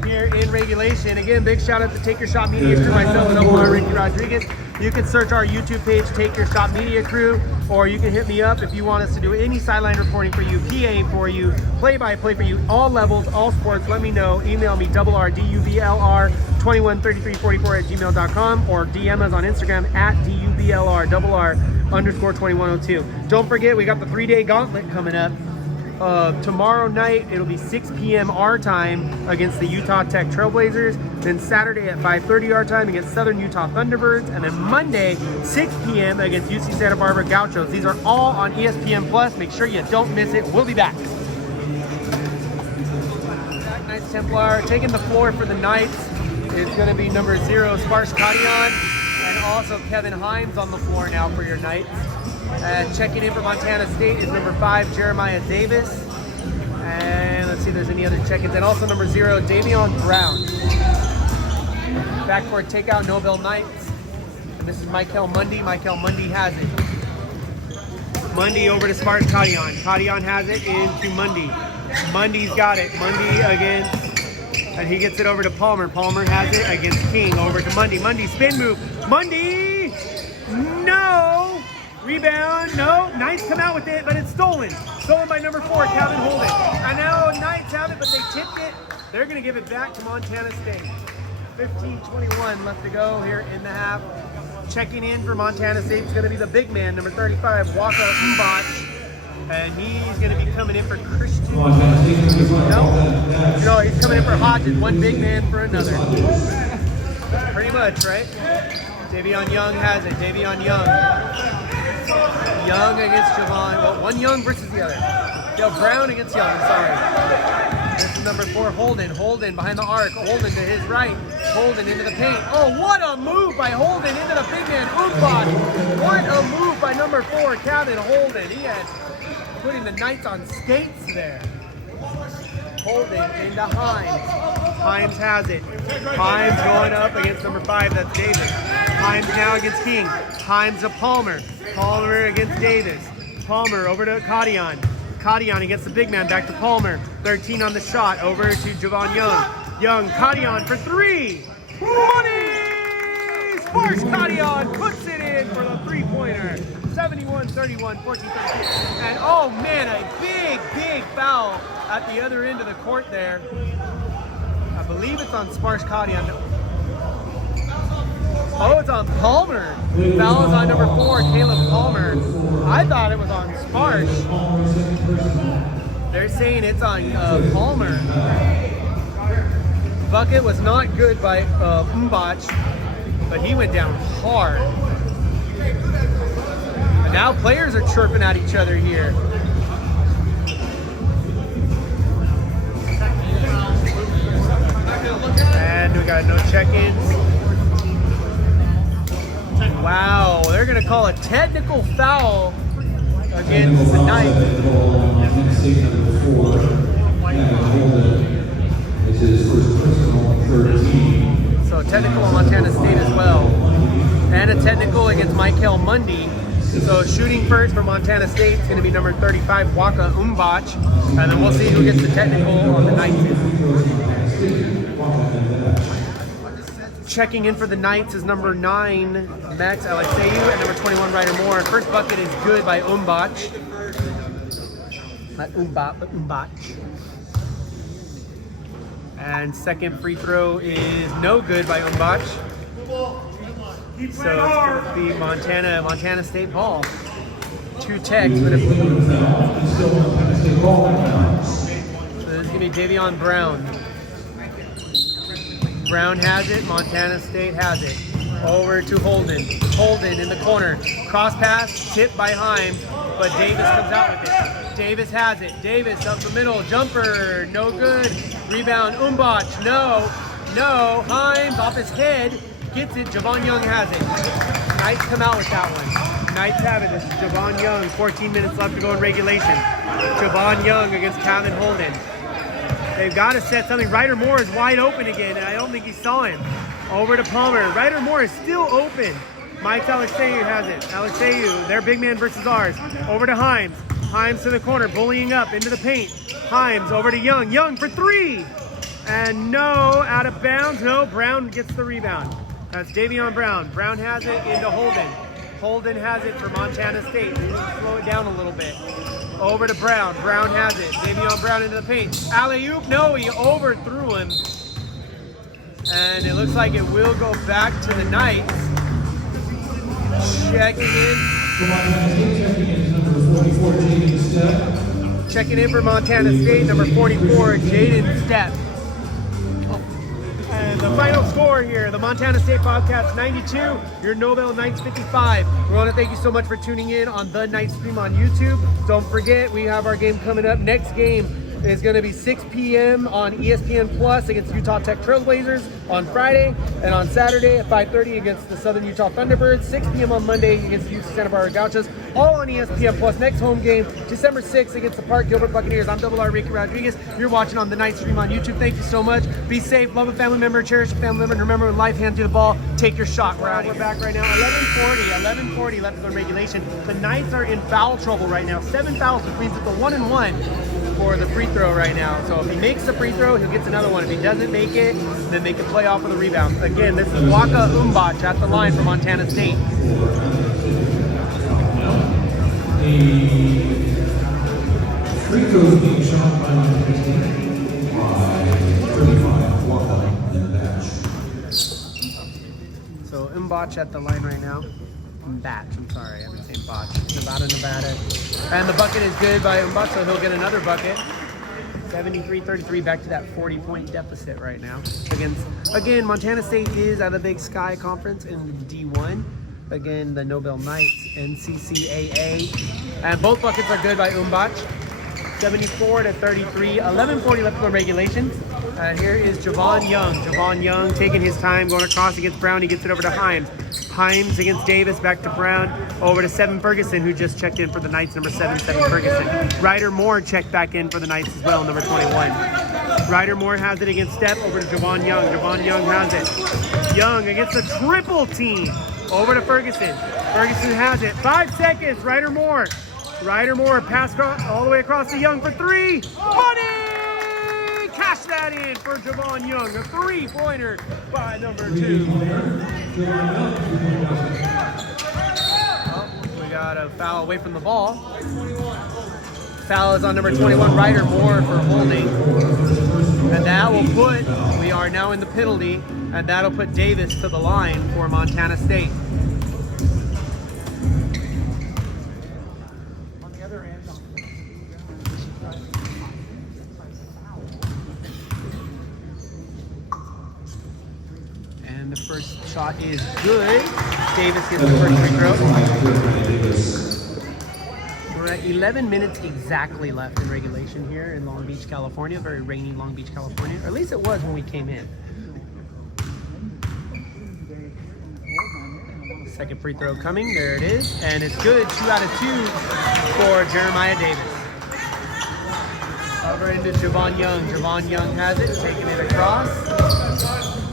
here in regulation. Again, big shout out to Take Your Shot Media Crew, myself and Omar Ricky Rodriguez. You can search our YouTube page, Take Your Shot Media Crew, or you can hit me up if you want us to do any sideline reporting for you, PA for you, play-by-play for you, all levels, all sports. Let me know. Email me, RDUBLR213344@gmail.com, or DM us on Instagram at DUBLR_2102. Don't forget, we got the 3-day gauntlet coming up. Tomorrow night, it'll be 6 p.m. our time against the Utah Tech Trailblazers. Then Saturday at 5:30 our time against Southern Utah Thunderbirds. And then Monday, 6 p.m. against UC Santa Barbara Gauchos. These are all on ESPN+. Make sure you don't miss it. We'll be back. Knights Templar taking the floor for the Knights is going to be number 0, Sparsh Kadian, and also Kevin Himes on the floor now for your Knights. Checking in for Montana State is number 5, Jeremiah Davis. And let's see if there's any other check-ins. And also number 0, Davion Brown. Backcourt takeout, Nobel Knights. And this is Michael Mundy. Michael Mundy has it. Mundy over to Sparsh Kadian. Kadian has it into Mundy. Mundy's got it. Mundy against, and he gets it over to Palmer. Palmer has it against King. Over to Mundy. Mundy spin move. Mundy! No! Rebound. No. Knights come out with it, but it's stolen. Stolen by number 4, Calvin Holden. And now Knights have it, but they tipped it. They're going to give it back to Montana State. 15:21 left to go here in the half. Checking in for Montana State is going to be the big man, number 35, Waka Mbach. And he's going to be coming in for Christian. No, he's coming in for Hodges, one big man for another. Pretty much, right? Davion Young has it. Davion Young. Young against Javon. Well, one Young versus the other. Brown against Young, sorry. This is number 4, Holden. Holden behind the arc. Holden to his right. Holden into the paint. Oh, what a move by Holden into the big man, Umbach. What a move by number 4, Calvin Holden. He had putting the Knights on skates there. Holden into Himes. Himes has it. Himes going up against number 5, that's Davis. Himes now against King. Himes to Palmer. Palmer against Davis. Palmer over to Kadian. Kadian against the big man, back to Palmer. 13 on the shot, over to Javon Young. Young, Kadian for 3. Money! Sparks Kadian puts it in for the three-pointer. 71-31, 14-13. And oh man, a big foul at the other end of the court there. I believe it's on Sparks Kadian. Oh, it's on Palmer. Foul is on number 4, Caleb Palmer. I thought it was on Sparks. They're saying it's on Palmer. Bucket was not good by Mbach, but he went down hard. And now players are chirping at each other here. And we got no check-ins. Wow, they're going to call a technical foul against the Knights. So technical on Montana State as well. And a technical against Michael Mundy. So shooting first for Montana State is going to be number 35, Waka Umbach. And then we'll see who gets the technical on the Knights. Checking in for the Knights is number 9, Max Alexeyu, and number 21, Ryder Moore. First bucket is good by Umbach. Not Umbach, but Umbach. And second free throw is no good by Umbach. So it's going to be Montana State ball. 2 techs. So this is going to be Davion Brown. Brown has it, Montana State has it. Over to Holden. Holden in the corner. Cross pass, tipped by Himes, but Davis comes out with it. Davis has it. Davis up the middle, jumper, no good. Rebound, Umbach, no. Himes off his head, gets it. Javon Young has it. Knights come out with that one. Knights have it. This is Javon Young. 14 minutes left to go in regulation. Javon Young against Calvin Holden. They've got to set something. Ryder Moore is wide open again, and I don't think he saw him. Over to Palmer. Ryder Moore is still open. Mike Alexeyu has it. Alexeyu, their big man versus ours. Over to Himes. Himes to the corner, bullying up into the paint. Himes over to Young. Young for 3. And no, out of bounds. No, Brown gets the rebound. That's Davion Brown. Brown has it into Holden. Holden has it for Montana State. They need to slow it down a little bit. Over to Brown. Brown has it. Davion Brown into the paint. Alley-oop. No, he overthrew him. And it looks like it will go back to the Knights. Checking in. Checking in for Montana State, number 44, Jaden Stepp. And the final score here, the Montana State Bobcats 92, your Nobel Knights 55. We want to thank you so much for tuning in on the Knights stream on YouTube. Don't forget, we have our game coming up. Next game is going to be 6 p.m. on ESPN Plus against Utah Tech Trailblazers on Friday, and on Saturday at 5:30 against the Southern Utah Thunderbirds, 6 p.m. on Monday against the UC Santa Barbara Gauchos, all on ESPN Plus. Next home game, December 6th against the Park Gilbert Buccaneers. I'm Double R Ricky Rodriguez. You're watching on the Knights stream on YouTube. Thank you so much. Be safe, love a family member, cherish a family member, and remember when life hands you the ball, take take your shot. We're back right now. 11:40 left on regulation. The Knights are in foul trouble right now. 7 fouls, which means it's a 1-and-1 for the free throw right now. So if he makes the free throw, he gets another one. If he doesn't make it, then they can play off of the rebound. Again, this is Waka Umbach at the line for Montana State. The free throws being shot by Montana State by 35, Waka and Batch. So Umbach at the line right now. Batch, I'm sorry, I've been saying Botch. Nevada. And the bucket is good by Umbach, so he'll get another bucket. 73-33, back to that 40-point deficit right now. Again, Montana State is at the Big Sky Conference in D1. Again, the Nobel Knights, NCCAA. And both buckets are good by Umbach. 74-33, 11:40 left for regulation. Here is Javon Young. Javon Young taking his time, going across against Brown. He gets it over to Himes. Himes against Davis, back to Brown, over to Seven Ferguson, who just checked in for the Knights, number 7, Seven Ferguson. Ryder Moore checked back in for the Knights as well, number 21. Ryder Moore has it against Steph, over to Javon Young. Javon Young has it. Young against the triple team, over to Ferguson. Ferguson has it. 5 seconds, Ryder Moore. Ryder Moore pass all the way across to Young for 3. Money! Cash that in for Javon Young. A 3-pointer by number 2. We got a foul away from the ball. Foul is on number 21, Ryder Moore, for holding. And that will put, we are now in the penalty, and that'll put Davis to the line for Montana State. And the first shot is good. Davis gets the first free throw. We're at 11 minutes exactly left in regulation here in Long Beach, California. Very rainy Long Beach, California. Or at least it was when we came in. Second free throw coming. There it is. And it's good. 2 out of 2 for Jeremiah Davis. Over into Javon Young. Javon Young has it. Taking it across.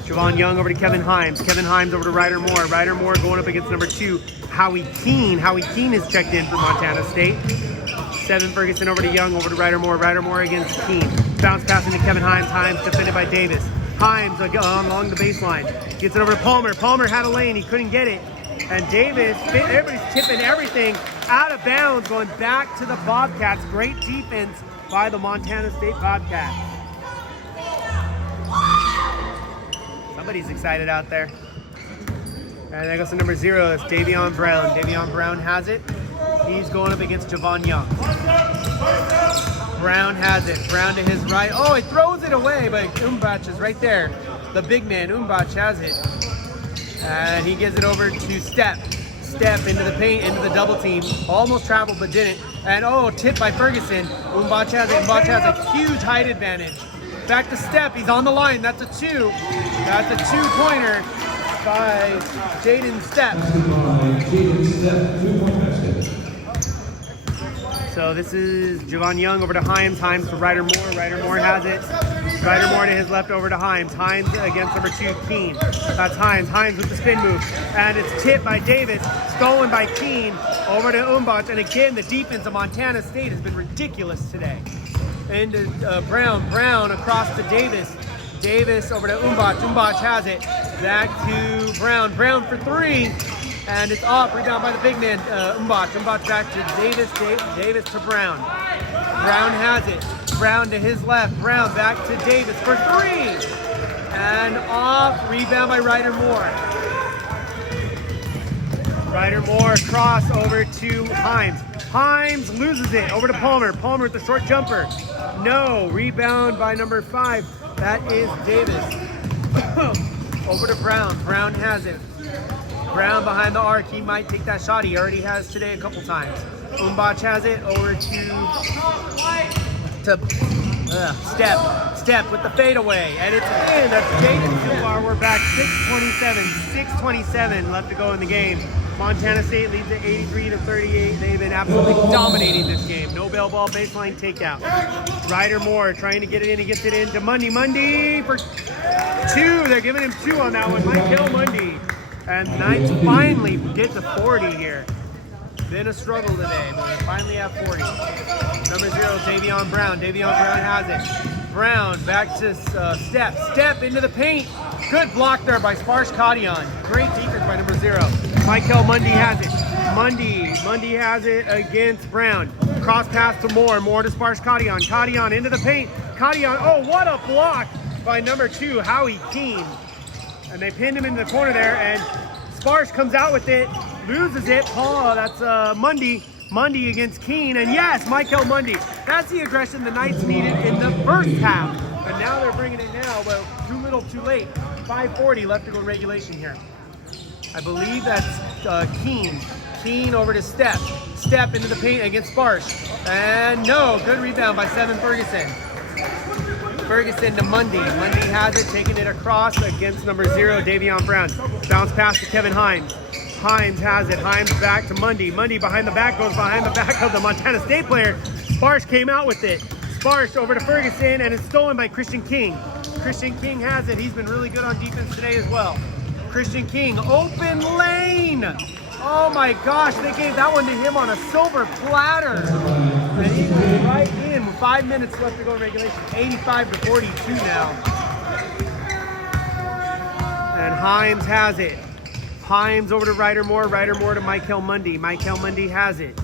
Javon Young over to Kevin Himes. Kevin Himes over to Ryder Moore. Ryder Moore going up against number 2, Howie Keene. Howie Keene is checked in for Montana State. 7 Ferguson over to Young, over to Ryder Moore. Ryder Moore against Keene. Bounce pass into Kevin Himes. Himes defended by Davis. Himes along the baseline. Gets it over to Palmer. Palmer had a lane. He couldn't get it. And Davis, everybody's tipping everything out of bounds, going back to the Bobcats. Great defense by the Montana State Bobcats. Somebody's excited out there. And there goes to number 0. That's Davion Brown. Davion Brown has it. He's going up against Javon Young. Brown has it. Brown to his right. Oh, he throws it away, but Umbach is right there. The big man, Umbach, has it. And he gives it over to Step. Step into the paint, into the double team. Almost traveled, but didn't. And tipped by Ferguson. Umbach has it. Umbach has a huge height advantage. Back to Step. He's on the line. That's a 2. That's a 2-pointer by Jaden Step. So this is Javon Young over to Himes. Himes to Ryder Moore. Ryder Moore has it. Ryder Moore to his left over to Himes. Himes against number 2, Keene. That's Himes. Himes with the spin move. And it's tipped by Davis. Stolen by Keene. Over to Umbach. And again, the defense of Montana State has been ridiculous today. And Brown. Brown across to Davis. Davis over to Umbach. Umbach has it. Back to Brown. Brown for 3. And it's off. Rebound by the big man, Umbach. Umbach back to Davis. Davis to Brown. Brown has it. Brown to his left. Brown back to Davis for 3. And off. Rebound by Ryder Moore. Ryder Moore cross over to Himes. Himes loses it. Over to Palmer. Palmer with the short jumper. No. Rebound by number 5. That is Davis. Over to Brown. Brown has it. Brown behind the arc. He might take that shot. He already has today a couple times. Umbach has it. Over to Step with the fadeaway. And it's in. That's Jaden Kumar. We're back. 6:27 left to go in the game. Montana State leads at 83-38. They've been absolutely dominating this game. Nobel ball, baseline takeout. Ryder Moore trying to get it in. He gets it in to Mundy. Mundy for 2. They're giving him 2 on that one. Michael Mundy And the Knights finally get to 40 here. Been a struggle today, but we finally have 40. Number 0, Davion Brown. Davion Brown has it. Brown back to Step. Step into the paint. Good block there by Sparsh Kadian. Great defense by number 0. Michael Mundy has it. Mundy has it against Brown. Cross pass to Moore. Moore to Sparsh Kadian. Kadian into the paint. Kadian, oh, what a block by number 2, Howie Keene. And they pinned him into the corner there, and Sparsh comes out with it, loses it. That's Mundy. Mundy against Keene, and yes, Michael Mundy. That's the aggression the Knights needed in the first half. And now they're bringing it now, but too little, too late. 5:40 left to go in regulation here. I believe that's Keene. Keene over to Step. Step into the paint against Sparsh. And no, good rebound by 7 Ferguson. Ferguson to Mundy. Mundy has it, taking it across against number 0, Davion Brown. Bounce pass to Kevin Himes. Himes has it. Himes back to Mundy. Mundy behind the back, goes behind the back of the Montana State player. Sparsh came out with it. Sparsh over to Ferguson, and it's stolen by Christian King. Christian King has it. He's been really good on defense today as well. Christian King, open lane. Oh my gosh, they gave that one to him on a silver platter. And he was right in with 5 minutes left to go in regulation. 85 to 42 now. And Himes has it. Himes over to Ryder Moore. Ryder Moore to Michael Mundy. Michael Mundy has it.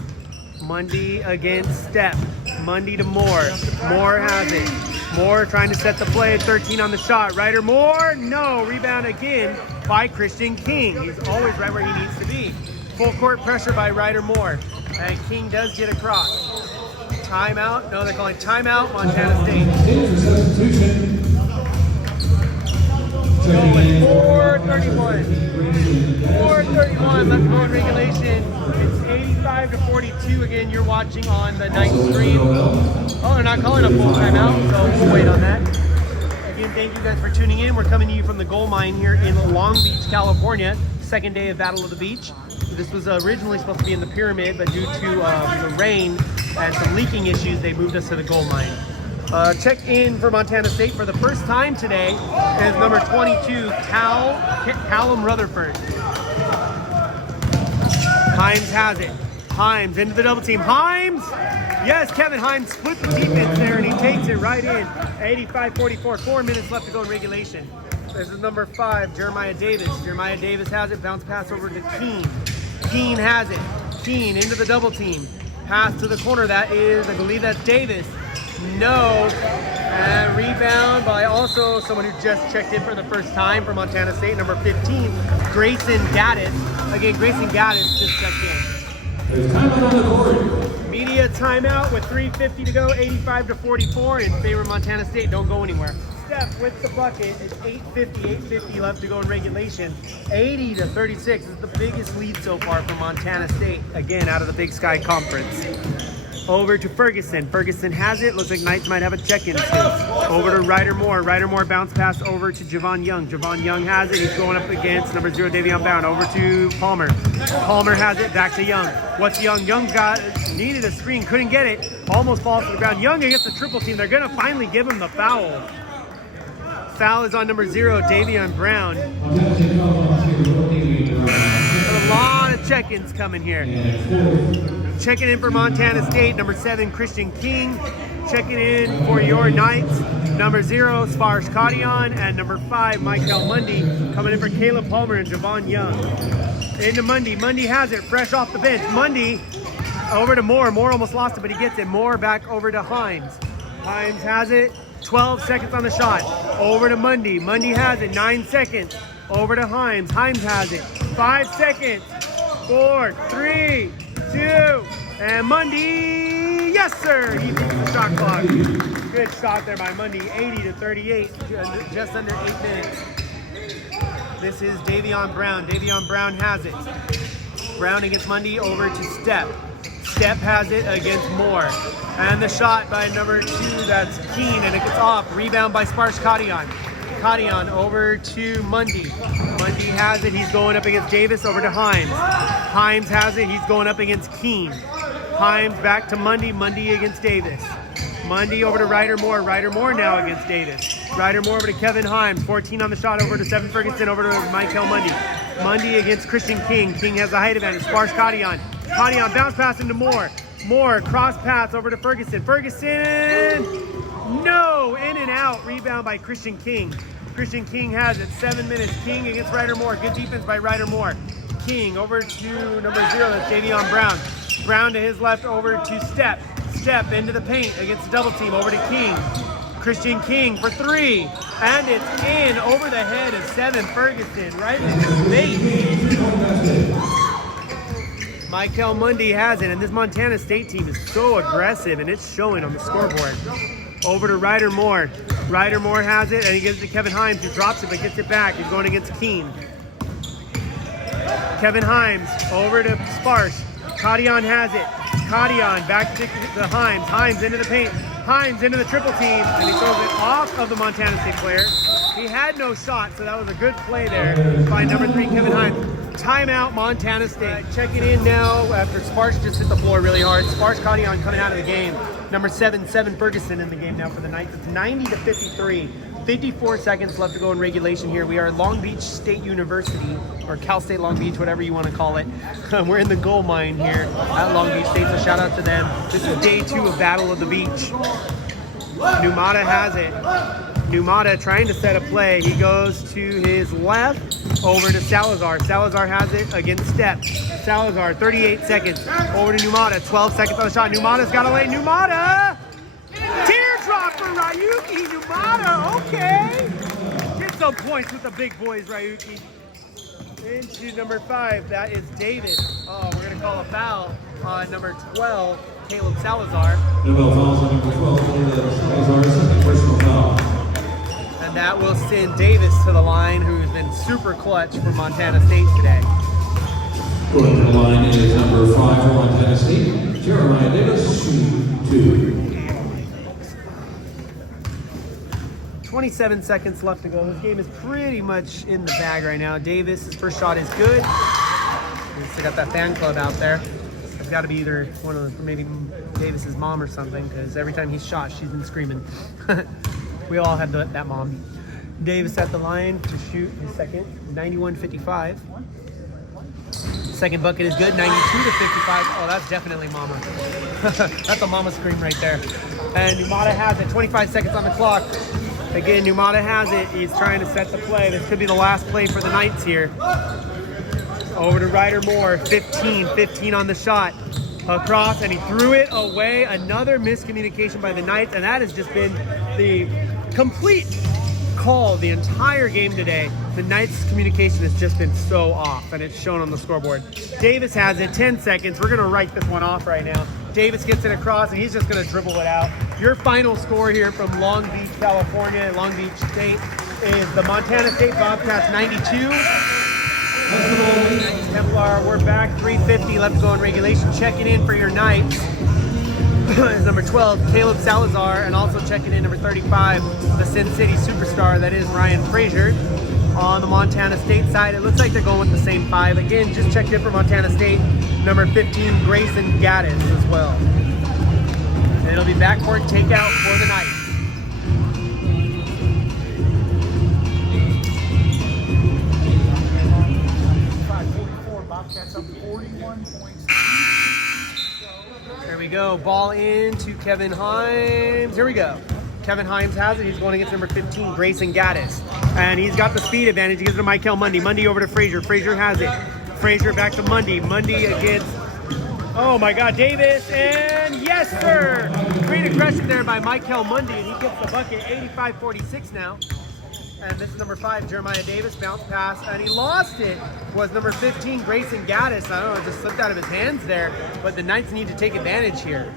Mundy against Step. Mundy to Moore. Moore has it. Moore trying to set the play at 13 on the shot. Ryder Moore, no. Rebound again by Christian King. He's always right where he needs to be. Full court pressure by Ryder Moore. And King does get across. Timeout. No, they call it timeout, Montana State. 4:31. 4:31 left to go in regulation. It's 85 to 42. Again, you're watching on the night stream. Oh, they're not calling a full timeout, so we'll wait on that. Again, thank you guys for tuning in. We're coming to you from the gold mine here in Long Beach, California. Second day of Battle of the Beach. This was originally supposed to be in the pyramid, but due to the rain and some leaking issues, they moved us to the gold mine. Check in for Montana State for the first time today is number 22, Callum Rutherford. Himes has it. Himes into the double team. Himes! Yes, Kevin Himes split the defense there, and he takes it right in. 85-44, 4 minutes left to go in regulation. This is number 5, Jeremiah Davis. Jeremiah Davis has it. Bounce pass over to Keene. Keene has it. Keene into the double team. Pass to the corner. That is, I believe that's Davis. No. And rebound by also someone who just checked in for the first time for Montana State, number 15, Grayson Gaddis. Again, Grayson Gaddis just checked in. There's time on the board. Media timeout with 3:50 to go, 85 to 44 in favor of Montana State. Don't go anywhere. Step with the bucket. It's 8:50 left to go in regulation. 80 to 36 is the biggest lead so far for Montana State. Again, out of the Big Sky Conference. Over to Ferguson. Ferguson has it. Looks like Knights might have a check-in soon. Over to Ryder Moore. Ryder Moore bounce pass over to Javon Young. Javon Young has it. He's going up against number 0, Davion Brown. Over to Palmer. Palmer has it. Back to Young. What's Young? Young needed a screen. Couldn't get it. Almost falls to the ground. Young against the triple team. They're going to finally give him the foul. Foul is on number 0, Davion Brown. A lot of check-ins coming here. Checking in for Montana State, number 7, Christian King. Checking in for your Knights, number 0, Sparsh Kadian, and number 5, Michael Mundy. Coming in for Caleb Palmer and Javon Young. Into Mundy. Mundy has it, fresh off the bench. Mundy over to Moore. Moore almost lost it, but he gets it. Moore back over to Himes. Himes has it. 12 seconds on the shot. Over to Mundy. Mundy has it. 9 seconds. Over to Himes. Himes has it. 5 seconds. 4, 3, 2, and Mundy. Yes, sir. He beats the shot clock. Good shot there by Mundy. 80 to 38. Just under 8 minutes. This is Davion Brown. Davion Brown has it. Brown against Mundy. Over to Step. Step has it against Moore. And the shot by number 2, that's Keene, and it gets off. Rebound by Sparsh Kadian. Kadian over to Mundy. Mundy has it. He's going up against Davis. Over to Himes. Himes has it. He's going up against Keene. Himes back to Mundy. Mundy against Davis. Mundy over to Ryder Moore. Ryder Moore now against Davis. Ryder Moore over to Kevin Himes. 14 on the shot over to Seven Ferguson. Over to Michael Mundy. Mundy against Christian King. King has the height advantage. Sparks Kadian. Kadian bounce pass into Moore. Moore cross pass over to Ferguson. Ferguson! No! In and out. Rebound by Christian King. Christian King has it. 7 minutes. King against Ryder Moore. Good defense by Ryder Moore. King over to number 0. That's Javion Brown. Brown to his left over to Step. Step into the paint against the double team. Over to King. Christian King for 3. And it's in over the head of Seven Ferguson. Right in his face. Michael Mundy has it. And this Montana State team is so aggressive. And it's showing on the scoreboard. Over to Ryder Moore. Ryder Moore has it. And he gives it to Kevin Himes, who drops it but gets it back. He's going against Keene. Kevin Himes over to Sparsh. Kadian has it. Kadian back to Himes. Himes into the paint. Himes into the triple team. And he throws it off of the Montana State player. He had no shot, so that was a good play there by number 3, Kevin Himes. Timeout, Montana State. Checking in now after Sparsh just hit the floor really hard. Sparsh Kadian coming out of the game. Number 7, Seven Ferguson in the game now for the Knights. It's 90-53. 54 seconds left to go in regulation here. We are at Long Beach State University, or Cal State Long Beach, whatever you want to call it. We're in the gold mine here at Long Beach State, so shout out to them. This is day 2 of Battle of the Beach. Numata has it. Numata trying to set a play. He goes to his left, over to Salazar. Salazar has it against Step. Salazar, 38 seconds. Over to Numata, 12 seconds on the shot. Numata's got away. Numata! Teardrop for Ryuki Numata, okay. Get some points with the big boys, Ryuki. Into number 5, that is Davis. Oh, we're gonna call a foul on number 12, Caleb Salazar. Nobel fouls on number 12, Caleb Salazar, second personal foul. And that will send Davis to the line, who's been super clutch for Montana State today. Going to the line is number 5 for Montana State, Jeremiah Davis, 2. 27 seconds left to go. This game is pretty much in the bag right now. Davis, his first shot is good. He's still got that fan club out there. It's got to be either one of the, maybe Davis's mom or something, because every time he's shot, she's been screaming. We all have that mom. Davis at the line to shoot his second, 91-55. Second bucket is good, 92-55. Oh, that's definitely mama. That's a mama scream right there. And Numata has it, 25 seconds on the clock. Again, Numata has it. He's trying to set the play. This could be the last play for the Knights here. Over to Ryder Moore, 15 on the shot. Across, and he threw it away. Another miscommunication by the Knights, and that has just been the complete call the entire game today. The Knights' communication has just been so off, and it's shown on the scoreboard. Davis has it, 10 seconds. We're gonna write this one off right now. Davis gets it across, and he's just gonna dribble it out. Your final score here from Long Beach, California, Long Beach State, is the Montana State Bobcats 92. Templar, we're back, 3:50 left to go in regulation. Checking in for your Knights is number 12, Caleb Salazar, and also checking in number 35, the Sin City superstar, that is Ryan Frazier. On the Montana State side, it looks like they're going with the same 5. Again, just checked in for Montana State, number 15, Grayson Gaddis as well. And it'll be backcourt takeout for the Knights. Bobcats up 41 points. There we go. Ball in to Kevin Himes. Here we go. Kevin Himes has it. He's going against number 15, Grayson Gaddis. And he's got the speed advantage. He gives it to Michael Mundy. Mundy over to Frazier. Frazier has it. Frazier back to Mundy. Mundy against, oh my God, Davis. And yes, sir. Great aggression there by Michael Mundy. And he gets the bucket, 85-46 now. And this is number 5, Jeremiah Davis, bounce pass, and he lost it. Was number 15, Grayson Gaddis. I don't know, it just slipped out of his hands there, but the Knights need to take advantage here.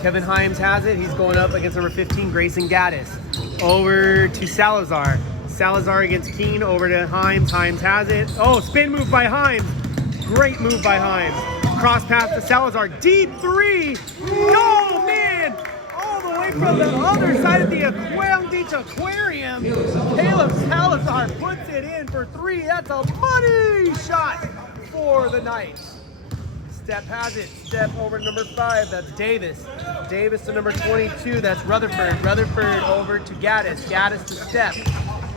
Kevin Himes has it. He's going up against number 15, Grayson Gaddis. Over to Salazar. Salazar against Keene, over to Himes. Himes has it. Oh, spin move by Himes. Great move by Himes. Cross pass to Salazar. Deep 3. Oh, man! From the other side of the Long Beach Aquarium, Caleb Salazar puts it in for 3. That's a money shot for the Knights. Step has it. Step over to number 5. That's Davis. Davis to number 22. That's Rutherford. Rutherford over to Gaddis. Gaddis to Step.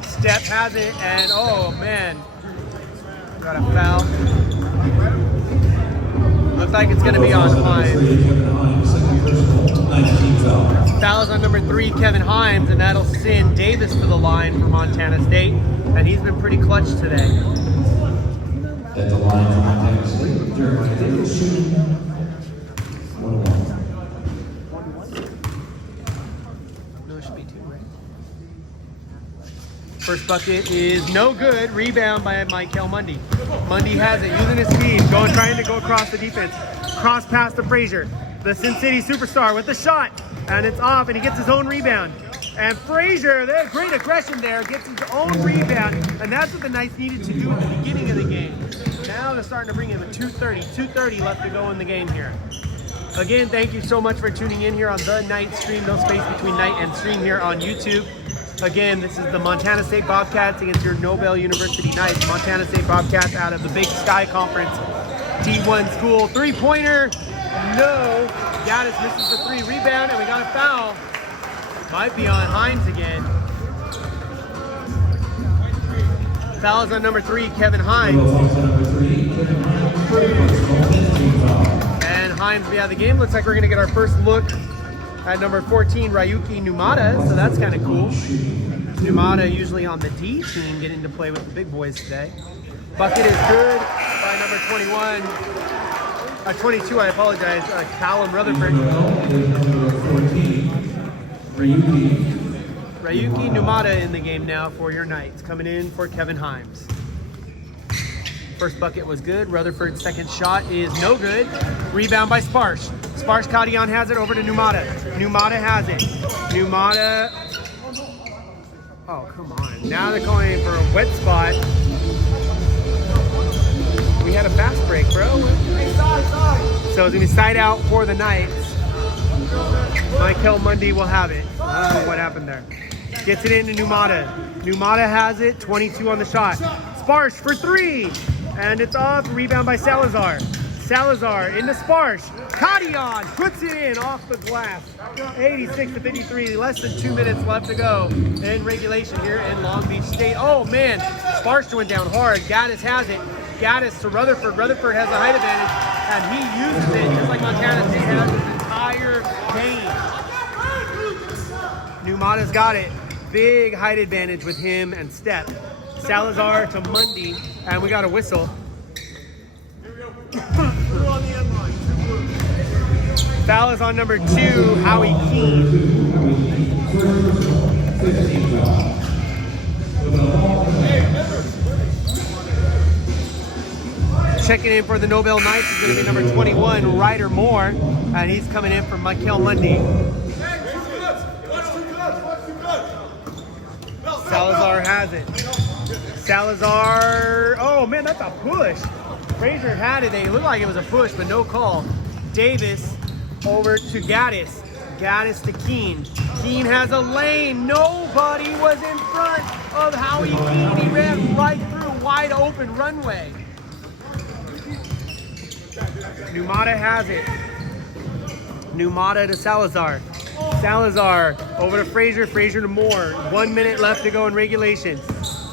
Step has it, and oh man, got a foul. Looks like it's going to be on Himes. Foul is on number 3, Kevin Himes, and that'll send Davis to the line for Montana State, and he's been pretty clutch today. At the line for Montana State, Jeremiah Davis shooting 1-1. No, it should be 2, right? First bucket is no good. Rebound by Michael Mundy. Mundy has it, using his speed, trying to go across the defense. Cross pass to Frazier, the Sin City superstar with the shot, and it's off, and he gets his own rebound. And Frazier, there's great aggression there, gets his own rebound, and that's what the Knights needed to do at the beginning of the game. Now they're starting to bring in a 2:30 left to go in the game here. Again, thank you so much for tuning in here on the Knight Stream. No space between Night and Stream here on YouTube. Again, this is the Montana State Bobcats against your Nobel University Knights. Montana State Bobcats out of the Big Sky Conference D1 school. 3-pointer, no. Gaddis misses the 3. Rebound, and we got a foul. Might be on Himes again. Foul is on number 3, Kevin Himes. And Himes will be out of the game. Looks like we're going to get our first look at number 14, Ryuki Numata, so that's kind of cool. Numata usually on the D team, getting to play with the big boys today. Bucket is good by number 22, I apologize, Callum Rutherford. Ryuki Numata in the game now for your Knights, coming in for Kevin Himes. First bucket was good. Rutherford's second shot is no good. Rebound by Sparsh. Sparsh Kadian has it over to Numata. Numata has it. Numata. Oh, come on. Now they're going for a wet spot. We had a fast break, bro. So it's going to be side out for the Knights. Michael Mundy will have it. I don't know what happened there. Gets it into Numata. Numata has it. 22 on the shot. Sparsh for 3. And it's off. Rebound by Salazar. Salazar into Sparsh. Kadian puts it in off the glass. 86-53. Less than 2 minutes left to go in regulation here in Long Beach State. Oh man, Sparsh went down hard. Gaddis has it. Gaddis to Rutherford. Rutherford has a height advantage, and he uses it just like Montana State has this entire game. Numata's got it. Big height advantage with him and Step. Salazar to Mundy, and we got a whistle. Foul is on number 2, Howie Keene. Checking in for the Nobel Knights is going to be number 21, Ryder Moore, and he's coming in for Michael Mundy. Salazar has it. Salazar, oh man, that's a push. Frazier had it. It looked like it was a push, but no call. Davis over to Gaddis. Gaddis to Keene. Keene has a lane. Nobody was in front of Howie Keene. He ran right through wide open runway. Numata has it. Numata to Salazar. Salazar over to Frazier. Frazier to Moore. 1 minute left to go in regulation.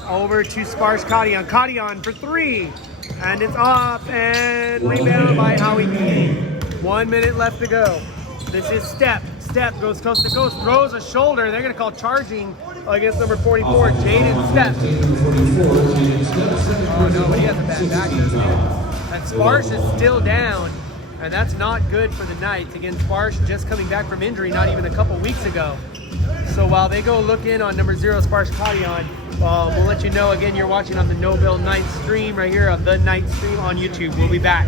Over to Sparsh Kadian. Kadian for 3. And it's off, and rebound by Howie Keene. 1 minute left to go. This is Step. Step goes coast to coast, throws a shoulder. They're going to call charging against number 44, Jaden Step. Oh no, but he has a bad back, doesn't he? And Sparsh is still down, and that's not good for the Knights. Again, Sparsh just coming back from injury not even a couple weeks ago. So while they go look in on number 0, Sparsh Kadian, we'll let you know. Again, you're watching on the Nobel Knight stream right here on the Knight stream on YouTube. We'll be back.